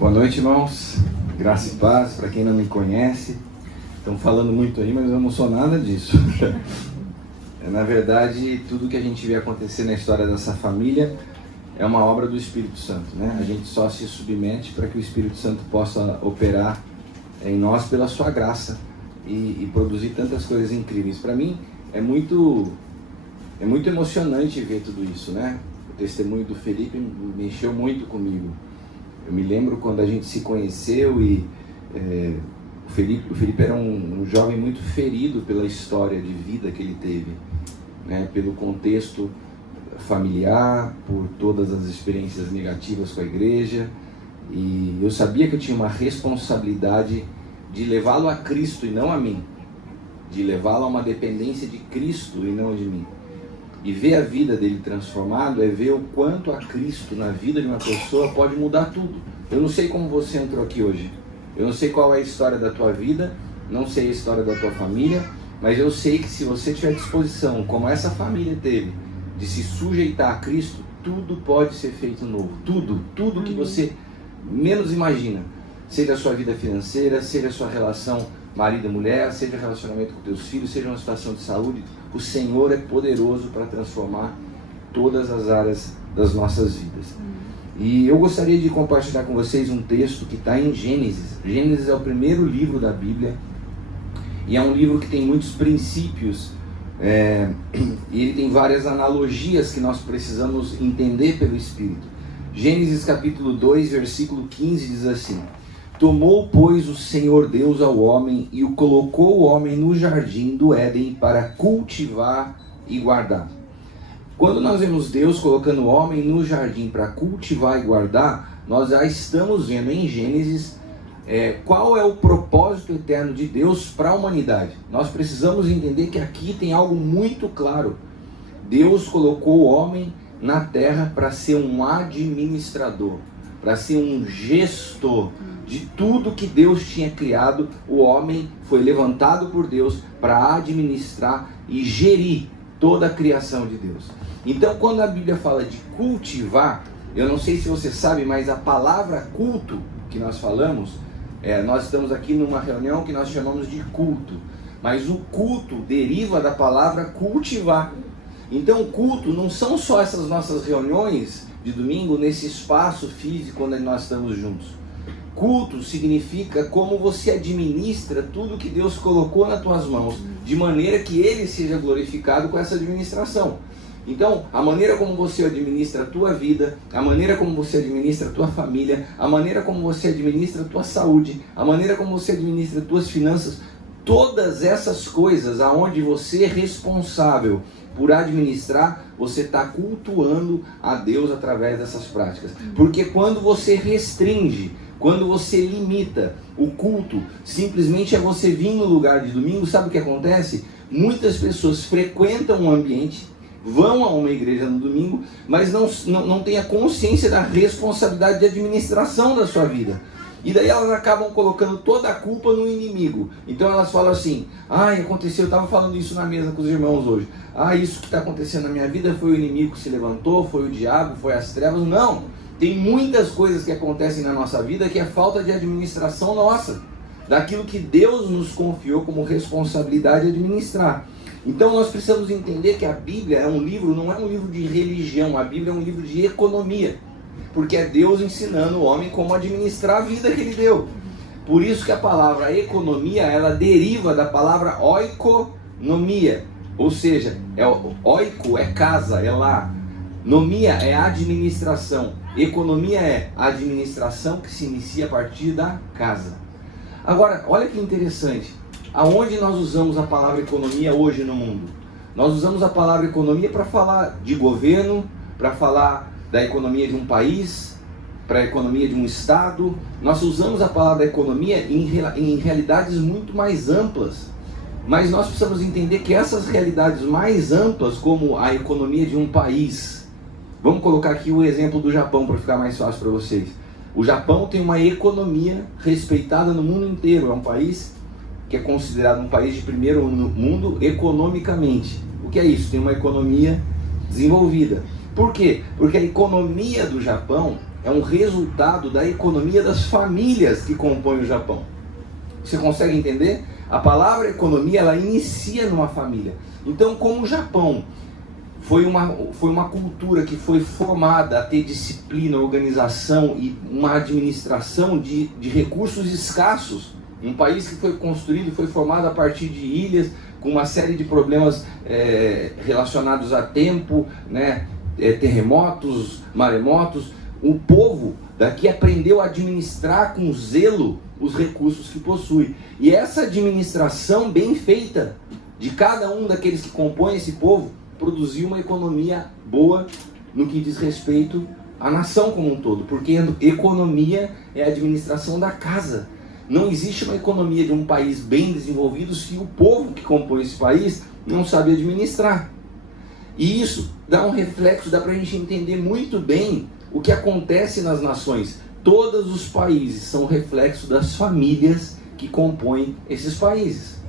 Boa noite, irmãos. Graça e paz. Para quem não me conhece, estão falando muito aí, mas eu não sou nada disso. Na verdade, tudo que a gente vê acontecer na história dessa família é uma obra do Espírito Santo, né? A gente só se submete para que o Espírito Santo possa operar em nós pela sua graça e produzir tantas coisas incríveis. Para mim, é muito emocionante ver tudo isso, né? O testemunho do Felipe mexeu muito comigo. Eu me lembro quando a gente se conheceu e o Felipe era um jovem muito ferido pela história de vida que ele teve, né? Pelo contexto familiar, por todas as experiências negativas com a igreja, e eu sabia que eu tinha uma responsabilidade de levá-lo a Cristo e não a mim, de levá-lo a uma dependência de Cristo e não de mim. E ver a vida dele transformado é ver o quanto a Cristo na vida de uma pessoa pode mudar tudo. Eu não sei como você entrou aqui hoje, eu não sei qual é a história da tua vida, não sei a história da tua família, mas eu sei que se você tiver disposição, como essa família teve, de se sujeitar a Cristo, tudo pode ser feito novo. Tudo que você menos imagina. Seja a sua vida financeira, seja a sua relação marido e mulher, seja o relacionamento com teus filhos, seja uma situação de saúde, o Senhor é poderoso para transformar todas as áreas das nossas vidas. E eu gostaria de compartilhar com vocês um texto que está em Gênesis. Gênesis é o primeiro livro da Bíblia e é um livro que tem muitos princípios e ele tem várias analogias que nós precisamos entender pelo Espírito. Gênesis capítulo 2, versículo 15 diz assim: Tomou, pois, o Senhor Deus ao homem e o colocou o homem no jardim do Éden para cultivar e guardar. Quando nós vemos Deus colocando o homem no jardim para cultivar e guardar, nós já estamos vendo em Gênesis qual é o propósito eterno de Deus para a humanidade. Nós precisamos entender que aqui tem algo muito claro. Deus colocou o homem na terra para ser um administrador, para ser um gestor de tudo que Deus tinha criado. O homem foi levantado por Deus para administrar e gerir toda a criação de Deus. Então, quando a Bíblia fala de cultivar, eu não sei se você sabe, mas a palavra culto que nós falamos, nós estamos aqui numa reunião que nós chamamos de culto, mas o culto deriva da palavra cultivar. Então, o culto não são só essas nossas reuniões de domingo nesse espaço físico onde nós estamos juntos. Culto significa como você administra tudo que Deus colocou nas tuas mãos, de maneira que Ele seja glorificado com essa administração. Então, a maneira como você administra a tua vida, a maneira como você administra a tua família, a maneira como você administra a tua saúde, a maneira como você administra as tuas finanças, todas essas coisas aonde você é responsável por administrar, você está cultuando a Deus através dessas práticas. Porque quando você restringe, quando você limita o culto, simplesmente é você vir no lugar de domingo, sabe o que acontece? Muitas pessoas frequentam um ambiente, vão a uma igreja no domingo, mas não têm a consciência da responsabilidade de administração da sua vida. E daí elas acabam colocando toda a culpa no inimigo. Então elas falam assim: aconteceu, eu estava falando isso na mesa com os irmãos hoje. Isso que está acontecendo na minha vida foi o inimigo que se levantou, foi o diabo, foi as trevas. Não, tem muitas coisas que acontecem na nossa vida que é falta de administração nossa, daquilo que Deus nos confiou como responsabilidade de administrar. Então nós precisamos entender que a Bíblia é um livro, não é um livro de religião, a Bíblia é um livro de economia. Porque é Deus ensinando o homem como administrar a vida que Ele deu. Por isso que a palavra economia, ela deriva da palavra oikonomia. Ou seja, oiko é casa, é lar. Nomia é administração. Economia é a administração que se inicia a partir da casa. Agora, olha que interessante. Aonde nós usamos a palavra economia hoje no mundo? Nós usamos a palavra economia para falar de governo, para falar da economia de um país, para a economia de um estado. Nós usamos a palavra economia em realidades muito mais amplas, mas nós precisamos entender que essas realidades mais amplas, como a economia de um país, vamos colocar aqui o exemplo do Japão para ficar mais fácil para vocês. O Japão tem uma economia respeitada no mundo inteiro, é um país que é considerado um país de primeiro mundo economicamente. O que é isso? Tem uma economia desenvolvida. Por quê? Porque a economia do Japão é um resultado da economia das famílias que compõem o Japão. Você consegue entender? A palavra economia, ela inicia numa família. Então, como o Japão foi uma cultura que foi formada a ter disciplina, organização e uma administração de recursos escassos, um país que foi construído e foi formado a partir de ilhas, com uma série de problemas relacionados a tempo, né, terremotos, maremotos, o povo daqui aprendeu a administrar com zelo os recursos que possui. E essa administração bem feita de cada um daqueles que compõem esse povo produziu uma economia boa no que diz respeito à nação como um todo, porque economia é a administração da casa. Não existe uma economia de um país bem desenvolvido se o povo que compõe esse país não sabe administrar. E isso dá um reflexo, dá para a gente entender muito bem o que acontece nas nações. Todos os países são reflexo das famílias que compõem esses países.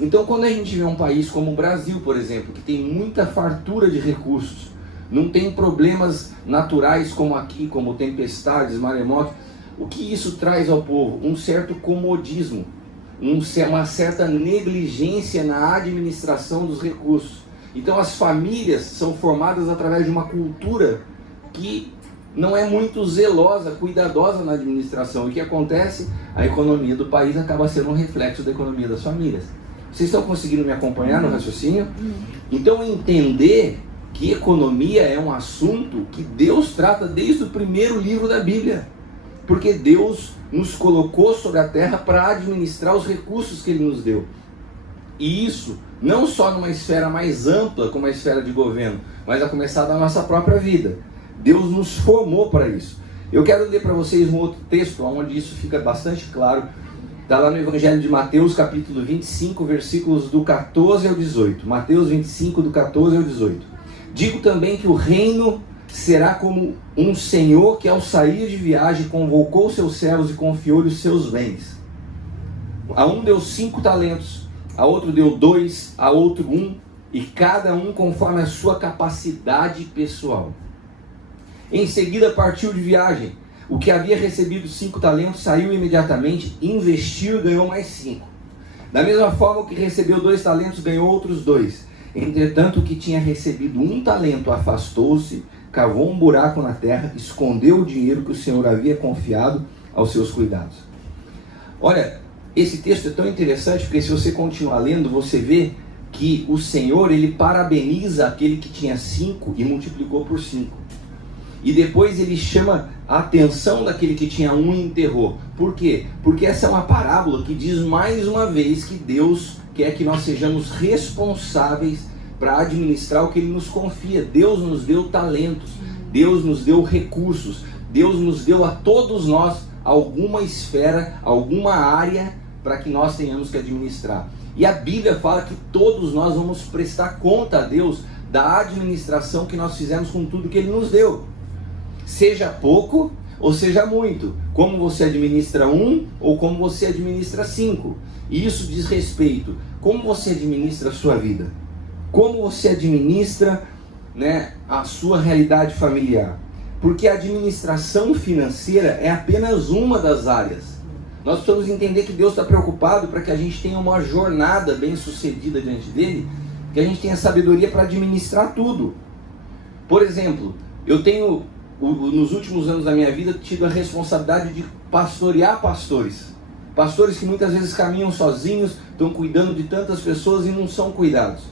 Então, quando a gente vê um país como o Brasil, por exemplo, que tem muita fartura de recursos, não tem problemas naturais como aqui, como tempestades, maremotos, o que isso traz ao povo? Um certo comodismo, uma certa negligência na administração dos recursos. Então, as famílias são formadas através de uma cultura que não é muito zelosa, cuidadosa na administração. E o que acontece? A economia do país acaba sendo um reflexo da economia das famílias. Vocês estão conseguindo me acompanhar no raciocínio? Então, entender que economia é um assunto que Deus trata desde o primeiro livro da Bíblia. Porque Deus nos colocou sobre a terra para administrar os recursos que Ele nos deu. E isso não só numa esfera mais ampla, como a esfera de governo, mas a começar da nossa própria vida. Deus nos formou para isso. Eu quero ler para vocês um outro texto, onde isso fica bastante claro. Está lá no Evangelho de Mateus, capítulo 25, versículos do 14 ao 18. Mateus 25, do 14 ao 18. Digo também que o reino será como um senhor que, ao sair de viagem, convocou seus servos e confiou-lhes os seus bens. A um deu 5 talentos, a outro deu 2, a outro 1, e cada um conforme a sua capacidade pessoal. Em seguida partiu de viagem. O que havia recebido 5 talentos saiu imediatamente, investiu e ganhou mais 5. Da mesma forma, o que recebeu 2 talentos ganhou outros 2. Entretanto, o que tinha recebido 1 talento afastou-se, cavou um buraco na terra, escondeu o dinheiro que o Senhor havia confiado aos seus cuidados. Olha, esse texto é tão interessante porque se você continuar lendo, você vê que o Senhor, Ele parabeniza aquele que tinha 5 e multiplicou por 5. E depois Ele chama a atenção daquele que tinha 1 e enterrou. Por quê? Porque essa é uma parábola que diz mais uma vez que Deus quer que nós sejamos responsáveis para administrar o que Ele nos confia. Deus nos deu talentos, Deus nos deu recursos, Deus nos deu a todos nós alguma esfera, alguma área para que nós tenhamos que administrar. E a Bíblia fala que todos nós vamos prestar conta a Deus da administração que nós fizemos com tudo que Ele nos deu. Seja pouco ou seja muito, como você administra 1 ou como você administra 5. E isso diz respeito como você administra a sua vida, como você administra, né, a sua realidade familiar. Porque a administração financeira é apenas uma das áreas. Nós precisamos entender que Deus está preocupado para que a gente tenha uma jornada bem sucedida diante dele, que a gente tenha sabedoria para administrar tudo. Por exemplo, eu tenho nos últimos anos da minha vida tido a responsabilidade de pastorear pastores que muitas vezes caminham sozinhos, estão cuidando de tantas pessoas e não são cuidados.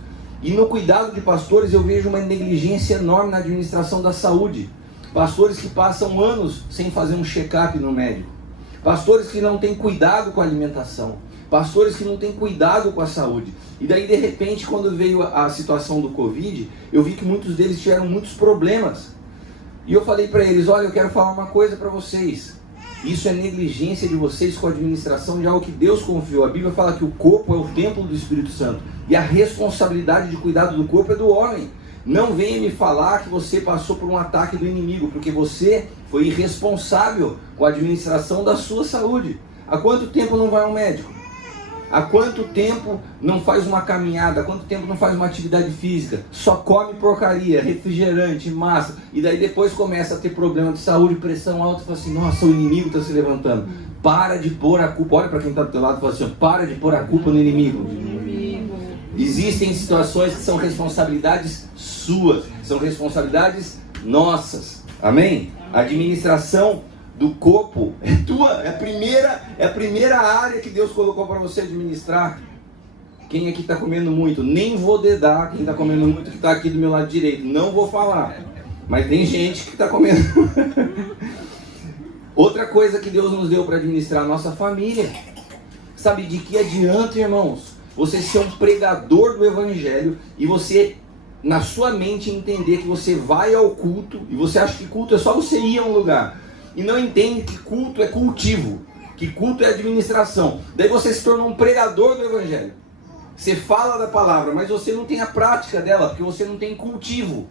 E no cuidado de pastores eu vejo uma negligência enorme na administração da saúde. Pastores que passam anos sem fazer um check-up no médico, pastores que não têm cuidado com a alimentação, pastores que não têm cuidado com a saúde. E daí de repente, quando veio a situação do Covid, eu vi que muitos deles tiveram muitos problemas. E eu falei para eles, olha, eu quero falar uma coisa para vocês. Isso é negligência de vocês com a administração de algo que Deus confiou. A Bíblia fala que o corpo é o templo do Espírito Santo. E a responsabilidade de cuidado do corpo é do homem. Não venha me falar que você passou por um ataque do inimigo, porque você foi irresponsável com a administração da sua saúde. Há quanto tempo não vai ao médico? Há quanto tempo não faz uma caminhada? Há quanto tempo não faz uma atividade física? Só come porcaria, refrigerante, massa. E daí depois começa a ter problema de saúde, pressão alta. E fala assim, nossa, o inimigo está se levantando. Para de pôr a culpa. Olha para quem está do teu lado e fala assim, para de pôr a culpa no inimigo. Existem situações que são responsabilidades suas. São responsabilidades nossas. Amém? A administração do corpo é tua, é a primeira área que Deus colocou para você administrar. Quem aqui está comendo muito? Nem vou dedar quem está comendo muito que está aqui do meu lado direito, não vou falar, mas tem gente que está comendo. Outra coisa que Deus nos deu para administrar a nossa família. Sabe de que adianta, irmãos, você ser um pregador do evangelho e você na sua mente entender que você vai ao culto e você acha que culto é só você ir a um lugar e não entende que culto é cultivo, que culto é administração. Daí você se torna um pregador do evangelho. Você fala da palavra, mas você não tem a prática dela, porque você não tem cultivo.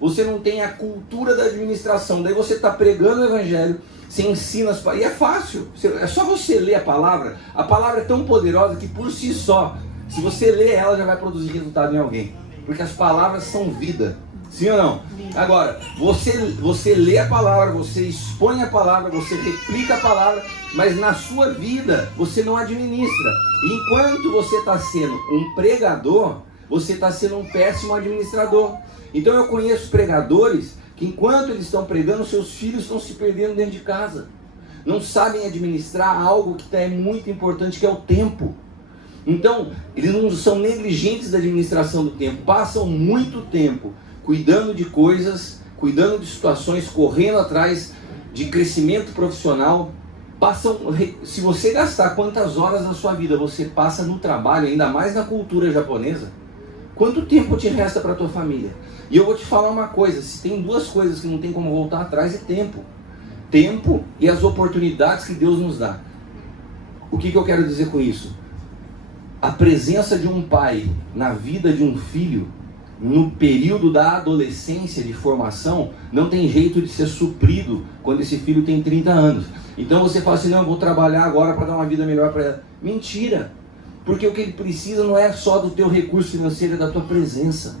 Você não tem a cultura da administração. Daí você está pregando o evangelho, você ensina as palavras, e é fácil, é só você ler a palavra. A palavra é tão poderosa que por si só, se você ler ela, já vai produzir resultado em alguém. Porque as palavras são vida. Sim ou não? Agora, você lê a palavra, você expõe a palavra, você replica a palavra, mas na sua vida você não administra. E enquanto você está sendo um pregador, você está sendo um péssimo administrador. Então eu conheço pregadores que enquanto eles estão pregando, seus filhos estão se perdendo dentro de casa. Não sabem administrar algo que é muito importante, que é o tempo. Então, eles não são negligentes da administração do tempo, passam muito tempo cuidando de coisas, cuidando de situações, correndo atrás de crescimento profissional. Se você gastar quantas horas da sua vida você passa no trabalho, ainda mais na cultura japonesa, quanto tempo te resta para a tua família? E eu vou te falar uma coisa, se tem duas coisas que não tem como voltar atrás, é tempo. Tempo e as oportunidades que Deus nos dá. O que eu quero dizer com isso? A presença de um pai na vida de um filho, no período da adolescência, de formação, não tem jeito de ser suprido quando esse filho tem 30 anos. Então você fala assim, não, eu vou trabalhar agora para dar uma vida melhor para ela. Mentira! Porque o que ele precisa não é só do teu recurso financeiro, é da tua presença.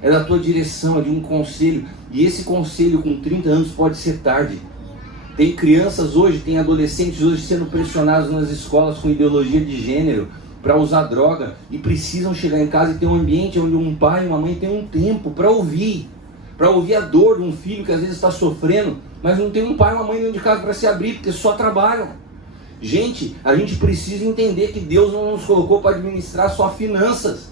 É da tua direção, é de um conselho. E esse conselho com 30 anos pode ser tarde. Tem crianças hoje, tem adolescentes hoje sendo pressionados nas escolas com ideologia de gênero para usar droga e precisam chegar em casa e ter um ambiente onde um pai e uma mãe têm um tempo para ouvir a dor de um filho que às vezes está sofrendo, mas não tem um pai e uma mãe dentro de casa para se abrir, porque só trabalham. Gente, a gente precisa entender que Deus não nos colocou para administrar só finanças.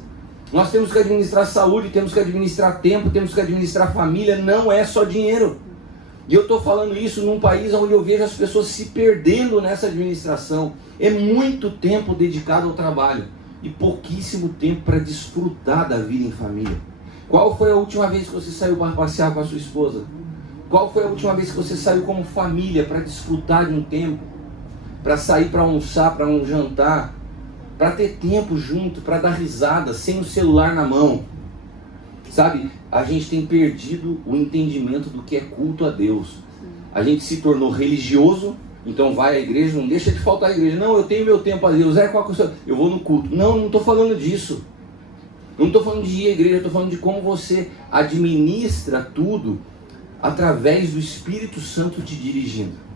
Nós temos que administrar saúde, temos que administrar tempo, temos que administrar família, não é só dinheiro. E eu estou falando isso num país onde eu vejo as pessoas se perdendo nessa administração. É muito tempo dedicado ao trabalho e pouquíssimo tempo para desfrutar da vida em família. Qual foi a última vez que você saiu para passear com a sua esposa? Qual foi a última vez que você saiu como família para desfrutar de um tempo? Para sair para almoçar, para um jantar? Para ter tempo junto, para dar risada, sem o celular na mão? Sabe, a gente tem perdido o entendimento do que é culto a Deus. A gente se tornou religioso, então vai à igreja, não deixa de faltar à igreja. Não, eu tenho meu tempo a Deus, qual que é o seu? Eu vou no culto. Não estou falando disso. Não estou falando de ir à igreja, estou falando de como você administra tudo através do Espírito Santo te dirigindo.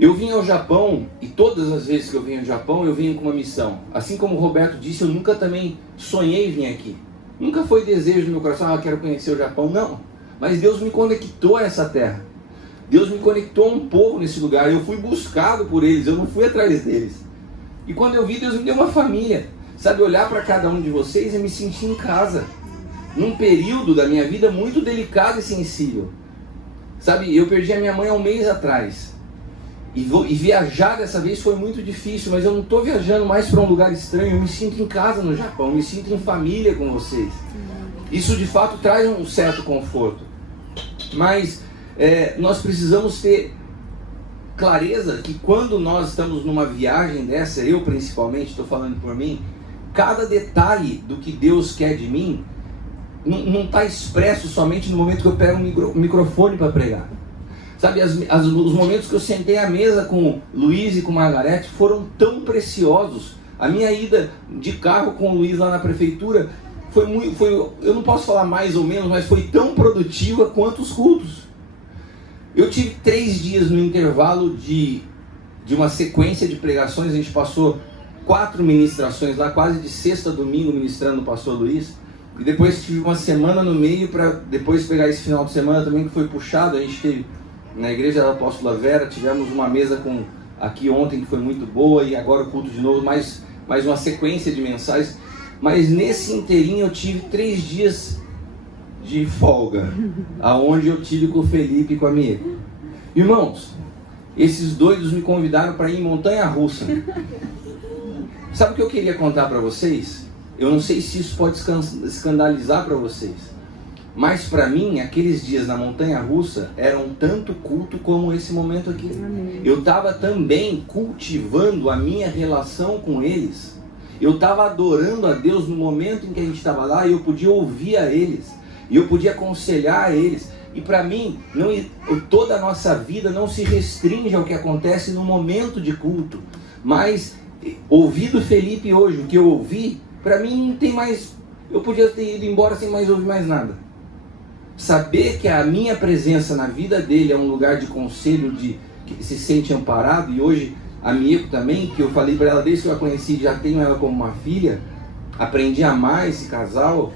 Eu vim ao Japão, e todas as vezes que eu vim ao Japão, eu venho com uma missão. Assim como o Roberto disse, eu nunca também sonhei vir aqui. Nunca foi desejo do meu coração, quero conhecer o Japão, não. Mas Deus me conectou a essa terra. Deus me conectou a um povo nesse lugar. Eu fui buscado por eles, eu não fui atrás deles. E quando eu vi, Deus me deu uma família. Sabe, olhar para cada um de vocês e me sentir em casa. Num período da minha vida muito delicado e sensível. Sabe, eu perdi a minha mãe há um mês atrás. E viajar dessa vez foi muito difícil, mas eu não estou viajando mais para um lugar estranho, eu me sinto em casa no Japão, eu me sinto em família com vocês. Isso de fato traz um certo conforto. Mas nós precisamos ter clareza que quando nós estamos numa viagem dessa, eu principalmente, estou falando por mim, cada detalhe do que Deus quer de mim não está expresso somente no momento que eu pego um microfone para pregar. Sabe, os momentos que eu sentei à mesa com o Luiz e com Margarete foram tão preciosos. A minha ida de carro com o Luiz lá na prefeitura eu não posso falar mais ou menos, mas foi tão produtiva quanto os cultos. Eu tive 3 dias no intervalo de uma sequência de pregações. A gente passou 4 ministrações lá, quase de sexta a domingo ministrando o pastor Luiz. E depois tive uma semana no meio para depois pegar esse final de semana também, que foi puxado. A gente teve na igreja da Apóstola Vera, tivemos uma mesa aqui ontem que foi muito boa, e agora o culto de novo, mais uma sequência de mensagens. Mas nesse inteirinho eu tive 3 dias de folga, aonde eu tive com o Felipe e com a Mia. Irmãos, esses doidos me convidaram para ir em montanha-russa. Sabe o que eu queria contar para vocês? Eu não sei se isso pode escandalizar para vocês, mas para mim, aqueles dias na montanha-russa eram tanto culto como esse momento aqui. Amém. Eu estava também cultivando a minha relação com eles. Eu estava adorando a Deus no momento em que a gente estava lá, e eu podia ouvir a eles, e eu podia aconselhar a eles. E para mim, toda a nossa vida não se restringe ao que acontece no momento de culto. Mas, ouvir do Felipe hoje, o que eu ouvi, para mim não tem mais... Eu podia ter ido embora sem mais ouvir mais nada. Saber que a minha presença na vida dele é um lugar de conselho, que se sente amparado. E hoje a Mieko também, que eu falei para ela desde que eu a conheci, já tenho ela como uma filha, aprendi a amar esse casal.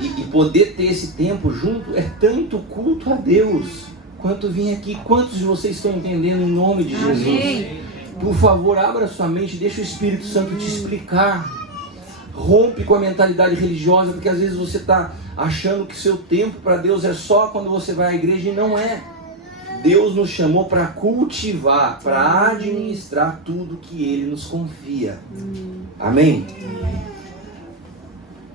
E poder ter esse tempo junto é tanto culto a Deus quanto vir aqui. Quantos de vocês estão entendendo em nome de Jesus? Amém. Por favor, abra sua mente, deixa o Espírito Santo te explicar. Rompe com a mentalidade religiosa, porque às vezes você está achando que seu tempo para Deus é só quando você vai à igreja, e não é. Deus nos chamou para cultivar, para administrar tudo que Ele nos confia. Amém?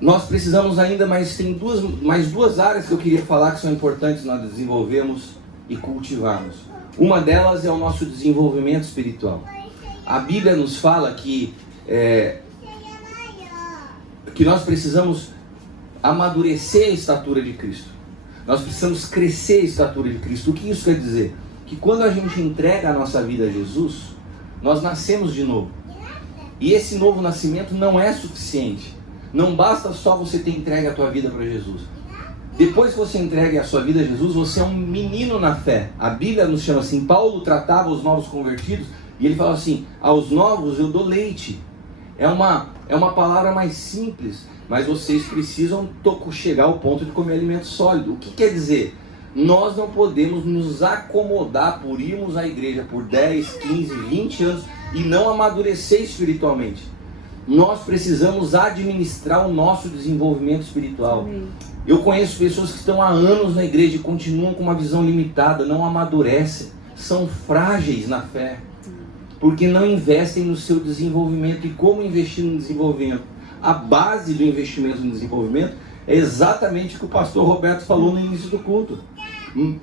Nós precisamos ainda, mas tem mais duas áreas que eu queria falar que são importantes nós desenvolvermos e cultivarmos. Uma delas é o nosso desenvolvimento espiritual. A Bíblia nos fala que nós precisamos amadurecer a estatura de Cristo. Nós precisamos crescer a estatura de Cristo. O que isso quer dizer? Que quando a gente entrega a nossa vida a Jesus, nós nascemos de novo. E esse novo nascimento não é suficiente. Não basta só você ter entregue a tua vida para Jesus. Depois que você entregue a sua vida a Jesus, você é um menino na fé. A Bíblia nos chama assim. Paulo tratava os novos convertidos e ele fala assim: aos novos eu dou leite. É uma palavra mais simples, mas vocês precisam chegar ao ponto de comer alimento sólido. O que quer dizer? Nós não podemos nos acomodar por irmos à igreja por 10, 15, 20 anos e não amadurecer espiritualmente. Nós precisamos administrar o nosso desenvolvimento espiritual. Amém. Eu conheço pessoas que estão há anos na igreja e continuam com uma visão limitada, não amadurecem, são frágeis na fé, porque não investem no seu desenvolvimento. E como investir no desenvolvimento? A base do investimento no desenvolvimento é exatamente o que o pastor Roberto falou no início do culto.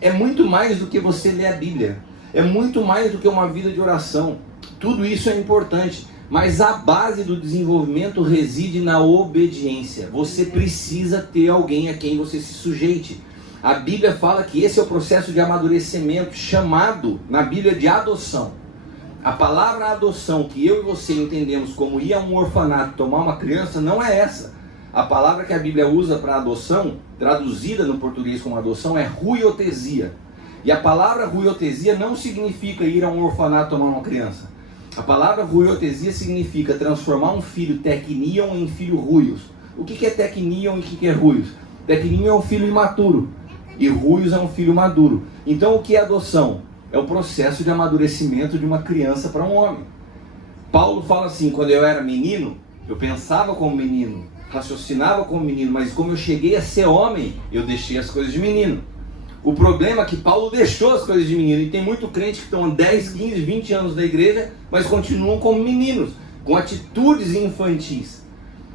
É muito mais do que você ler a Bíblia, é muito mais do que uma vida de oração. Tudo isso é importante, mas a base do desenvolvimento reside na obediência. Você precisa ter alguém a quem você se sujeite. A Bíblia fala que esse é o processo de amadurecimento, chamado na Bíblia de adoção. A palavra adoção, que eu e você entendemos como ir a um orfanato tomar uma criança, não é essa. A palavra que a Bíblia usa para adoção, traduzida no português como adoção, é ruiotesia. E a palavra ruiotesia não significa ir a um orfanato tomar uma criança. A palavra ruiotesia significa transformar um filho teknion em filho ruios. O que é teknion e o que é ruios? Teknion é um filho imaturo e ruios é um filho maduro. Então o que é adoção? É o processo de amadurecimento de uma criança para um homem. Paulo fala assim: quando eu era menino, eu pensava como menino, raciocinava como menino, mas como eu cheguei a ser homem, eu deixei as coisas de menino. O problema é que Paulo deixou as coisas de menino, e tem muito crente que estão há 10, 15, 20 anos na igreja, mas continuam como meninos, com atitudes infantis.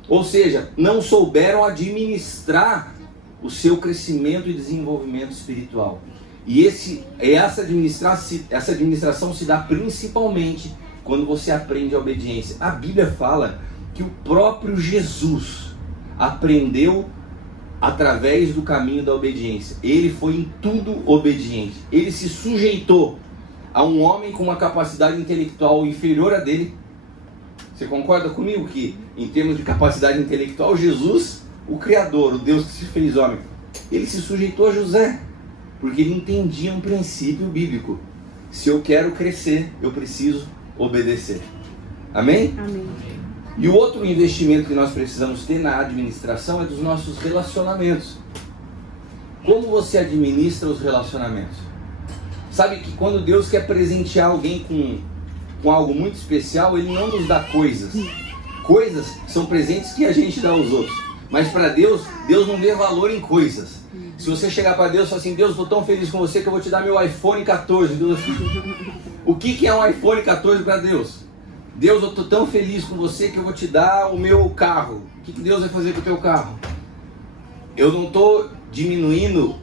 Ou seja, não souberam administrar o seu crescimento e desenvolvimento espiritual. E essa administração se dá principalmente quando você aprende a obediência. A Bíblia fala que o próprio Jesus aprendeu através do caminho da obediência. Ele foi em tudo obediente. Ele se sujeitou a um homem com uma capacidade intelectual inferior a dele. Você concorda comigo que, em termos de capacidade intelectual, Jesus, o Criador, o Deus que se fez homem, ele se sujeitou a José, porque ele entendia um princípio bíblico. Se eu quero crescer, eu preciso obedecer. Amém? Amém. E o outro investimento que nós precisamos ter na administração é dos nossos relacionamentos. Como você administra os relacionamentos? Sabe que quando Deus quer presentear alguém com algo muito especial, Ele não nos dá coisas. Coisas são presentes que a gente dá aos outros. Mas para Deus, Deus não vê valor em coisas. Se você chegar para Deus e falar assim, Deus, estou tão feliz com você que eu vou te dar meu iPhone 14. Deus, o que é um iPhone 14 para Deus? Deus, eu estou tão feliz com você que eu vou te dar o meu carro. O que Deus vai fazer com o teu carro? Eu não estou diminuindo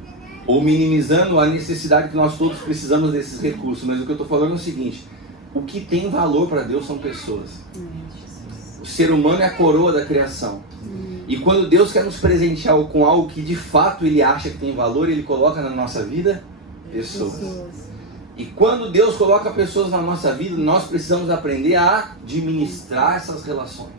ou minimizando a necessidade que nós todos precisamos desses recursos, mas o que eu estou falando é o seguinte: o que tem valor para Deus são pessoas. O ser humano é a coroa da criação. E quando Deus quer nos presentear com algo que de fato Ele acha que tem valor, Ele coloca na nossa vida pessoas. E quando Deus coloca pessoas na nossa vida, nós precisamos aprender a administrar essas relações.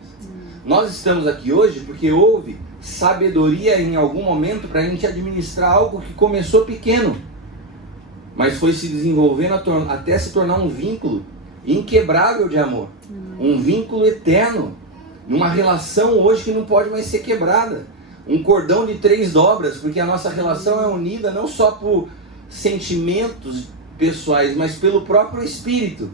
Nós estamos aqui hoje porque houve sabedoria em algum momento para a gente administrar algo que começou pequeno, mas foi se desenvolvendo até se tornar um vínculo inquebrável de amor. Um vínculo eterno. Numa relação hoje que não pode mais ser quebrada. Um cordão de 3 dobras, porque a nossa relação é unida não só por sentimentos pessoais, mas pelo próprio Espírito.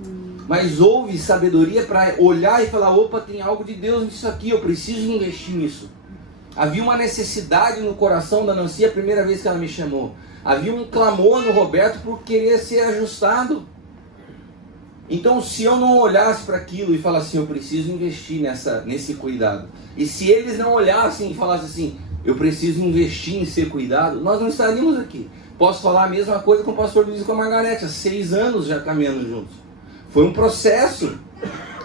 Mas houve sabedoria para olhar e falar, opa, tem algo de Deus nisso aqui, eu preciso investir nisso. Havia uma necessidade no coração da Nancy a primeira vez que ela me chamou. Havia um clamor no Roberto por querer ser ajustado. Então, se eu não olhasse para aquilo e falasse assim, eu preciso investir nesse cuidado. E se eles não olhassem e falassem assim, eu preciso investir em ser cuidado, nós não estaríamos aqui. Posso falar a mesma coisa com o pastor Luiz e com a Margarete, há 6 anos já caminhando juntos. Foi um processo,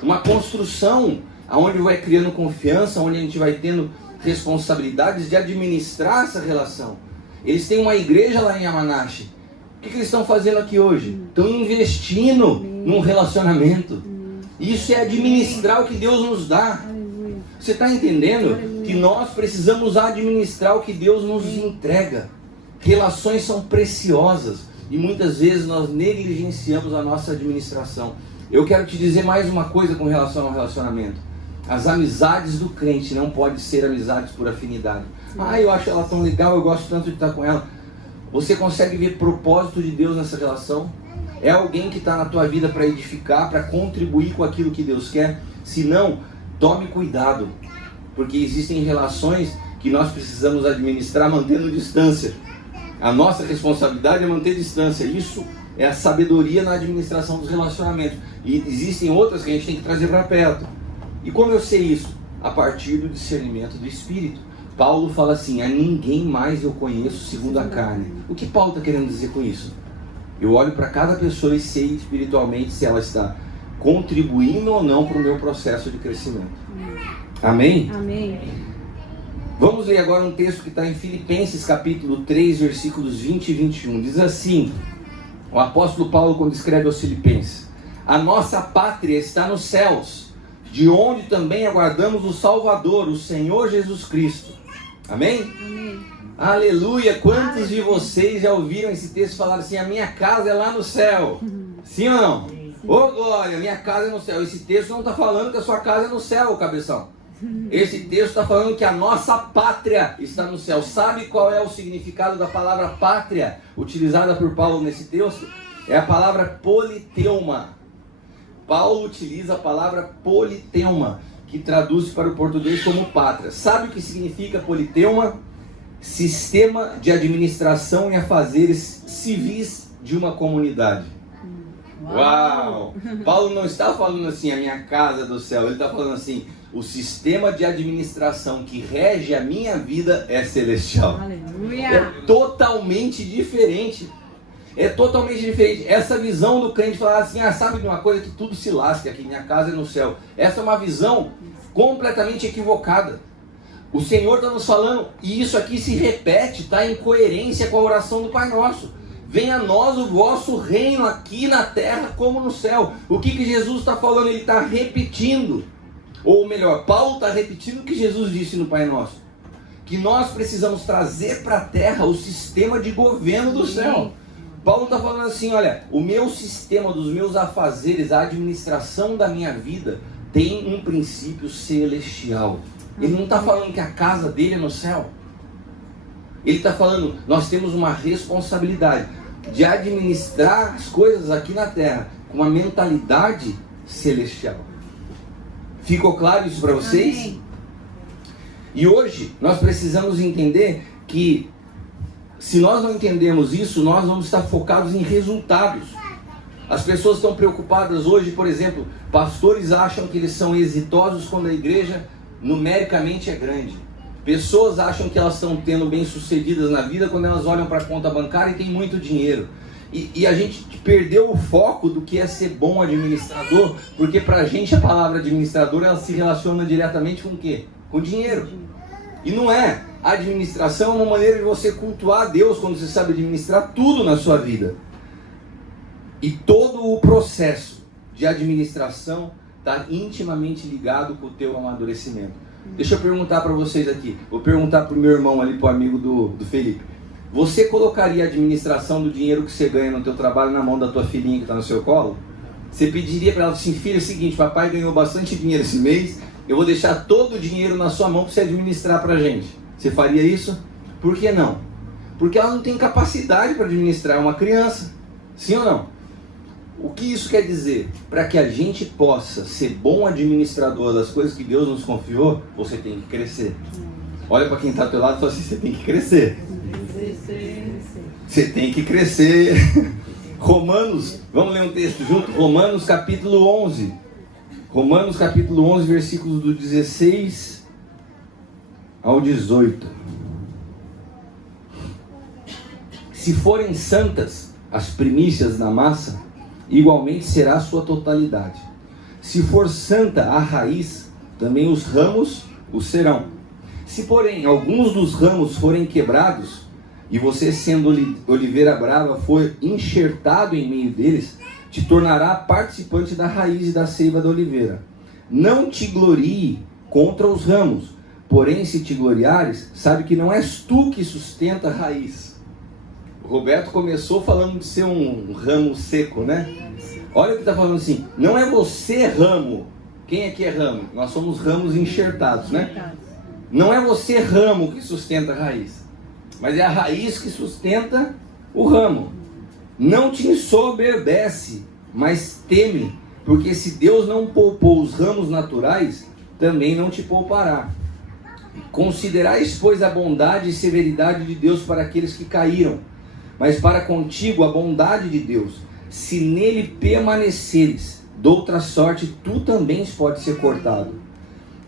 uma construção, onde vai criando confiança, onde a gente vai tendo responsabilidades de administrar essa relação. Eles têm uma igreja lá em Yamanashi. O que eles estão fazendo aqui hoje? Estão investindo num relacionamento. Isso é administrar o que Deus nos dá. Você está entendendo que nós precisamos administrar o que Deus nos entrega? Relações são preciosas e muitas vezes nós negligenciamos a nossa administração. Eu quero te dizer mais uma coisa com relação ao relacionamento. As amizades do crente não podem ser amizades por afinidade. Eu acho ela tão legal, eu gosto tanto de estar com ela. Você consegue ver propósito de Deus nessa relação? É alguém que está na tua vida para edificar, para contribuir com aquilo que Deus quer? Se não, tome cuidado, porque existem relações que nós precisamos administrar mantendo distância. A nossa responsabilidade é manter distância. Isso é a sabedoria na administração dos relacionamentos. E existem outras que a gente tem que trazer para perto. E como eu sei isso? A partir do discernimento do Espírito. Paulo fala assim, a ninguém mais eu conheço segundo a carne. O que Paulo está querendo dizer com isso? Eu olho para cada pessoa e sei espiritualmente se ela está contribuindo ou não para o meu processo de crescimento. Amém? Amém. Vamos ler agora um texto que está em Filipenses capítulo 3, versículos 20 e 21. Diz assim, o apóstolo Paulo quando escreve aos Filipenses: a nossa pátria está nos céus, de onde também aguardamos o Salvador, o Senhor Jesus Cristo. Amém? Amém. Aleluia! Quantos de vocês já ouviram esse texto e falaram assim, a minha casa é lá no céu? Sim ou não? Ô glória, minha casa é no céu. Esse texto não está falando que a sua casa é no céu, cabeção. Esse texto está falando que a nossa pátria está no céu. Sabe qual é o significado da palavra pátria utilizada por Paulo nesse texto? É a palavra politeuma. Paulo utiliza a palavra politeuma, que traduz para o português como pátria. Sabe o que significa politeuma? Sistema de administração e afazeres civis de uma comunidade. Uau! Paulo não está falando assim, a minha casa é do céu. Ele está falando assim, o sistema de administração que rege a minha vida é celestial. Aleluia! É totalmente diferente. É totalmente diferente. Essa visão do crente falar assim, sabe de uma coisa que tudo se lasca aqui, minha casa é no céu. Essa é uma visão completamente equivocada. O Senhor está nos falando, e isso aqui se repete, está em coerência com a oração do Pai Nosso. Venha a nós o vosso reino aqui na terra como no céu. O que Jesus está falando? Ele está repetindo, ou melhor, Paulo está repetindo o que Jesus disse no Pai Nosso, que nós precisamos trazer para a terra o sistema de governo do céu. Paulo está falando assim, olha, o meu sistema dos meus afazeres, a administração da minha vida tem um princípio celestial. Ele não está falando que a casa dele é no céu. Ele está falando, nós temos uma responsabilidade de administrar as coisas aqui na terra com uma mentalidade celestial. Ficou claro isso para vocês? Amém. E hoje nós precisamos entender que se nós não entendemos isso, nós vamos estar focados em resultados. As pessoas estão preocupadas hoje, por exemplo, pastores acham que eles são exitosos quando a igreja numericamente é grande. Pessoas acham que elas estão tendo bem-sucedidas na vida quando elas olham para a conta bancária e tem muito dinheiro. E a gente perdeu o foco do que é ser bom administrador, porque para a gente a palavra administrador ela se relaciona diretamente com o quê? Com dinheiro. E não é. A administração é uma maneira de você cultuar a Deus quando você sabe administrar tudo na sua vida. E todo o processo de administração está intimamente ligado com o teu amadurecimento. Deixa eu perguntar para vocês aqui. Vou perguntar para o meu irmão ali, para o amigo do Felipe. Você colocaria a administração do dinheiro que você ganha no teu trabalho na mão da tua filhinha que está no seu colo? Você pediria para ela assim, filha, é o seguinte, papai ganhou bastante dinheiro esse mês, eu vou deixar todo o dinheiro na sua mão para você administrar para a gente. Você faria isso? Por que não? Porque ela não tem capacidade para administrar, é uma criança. Sim ou não? O que isso quer dizer? Para que a gente possa ser bom administrador das coisas que Deus nos confiou, você tem que crescer. Olha para quem está ao teu lado e fala assim, você tem que crescer. Você tem que crescer. Romanos, vamos ler um texto junto? Romanos capítulo 11. Romanos capítulo 11, versículos do 16 ao 18. Se forem santas as primícias da massa, igualmente será a sua totalidade. Se for santa a raiz, também os ramos o serão. Se porém alguns dos ramos forem quebrados, e você sendo oliveira brava for enxertado em meio deles, te tornará participante da raiz e da seiva da oliveira. Não te glorie contra os ramos, porém se te gloriares, sabe que não és tu que sustenta a raiz. O Roberto começou falando de ser um ramo seco, né? Olha o que está falando assim, não é você ramo. Quem aqui é ramo? Nós somos ramos enxertados, né? Não é você ramo que sustenta a raiz, mas é a raiz que sustenta o ramo. Não te ensoberbece, mas teme, porque se Deus não poupou os ramos naturais, também não te poupará. Considerais, pois, a bondade e severidade de Deus para aqueles que caíram, mas para contigo a bondade de Deus. Se nele permaneceres, doutra sorte, tu também pode ser cortado.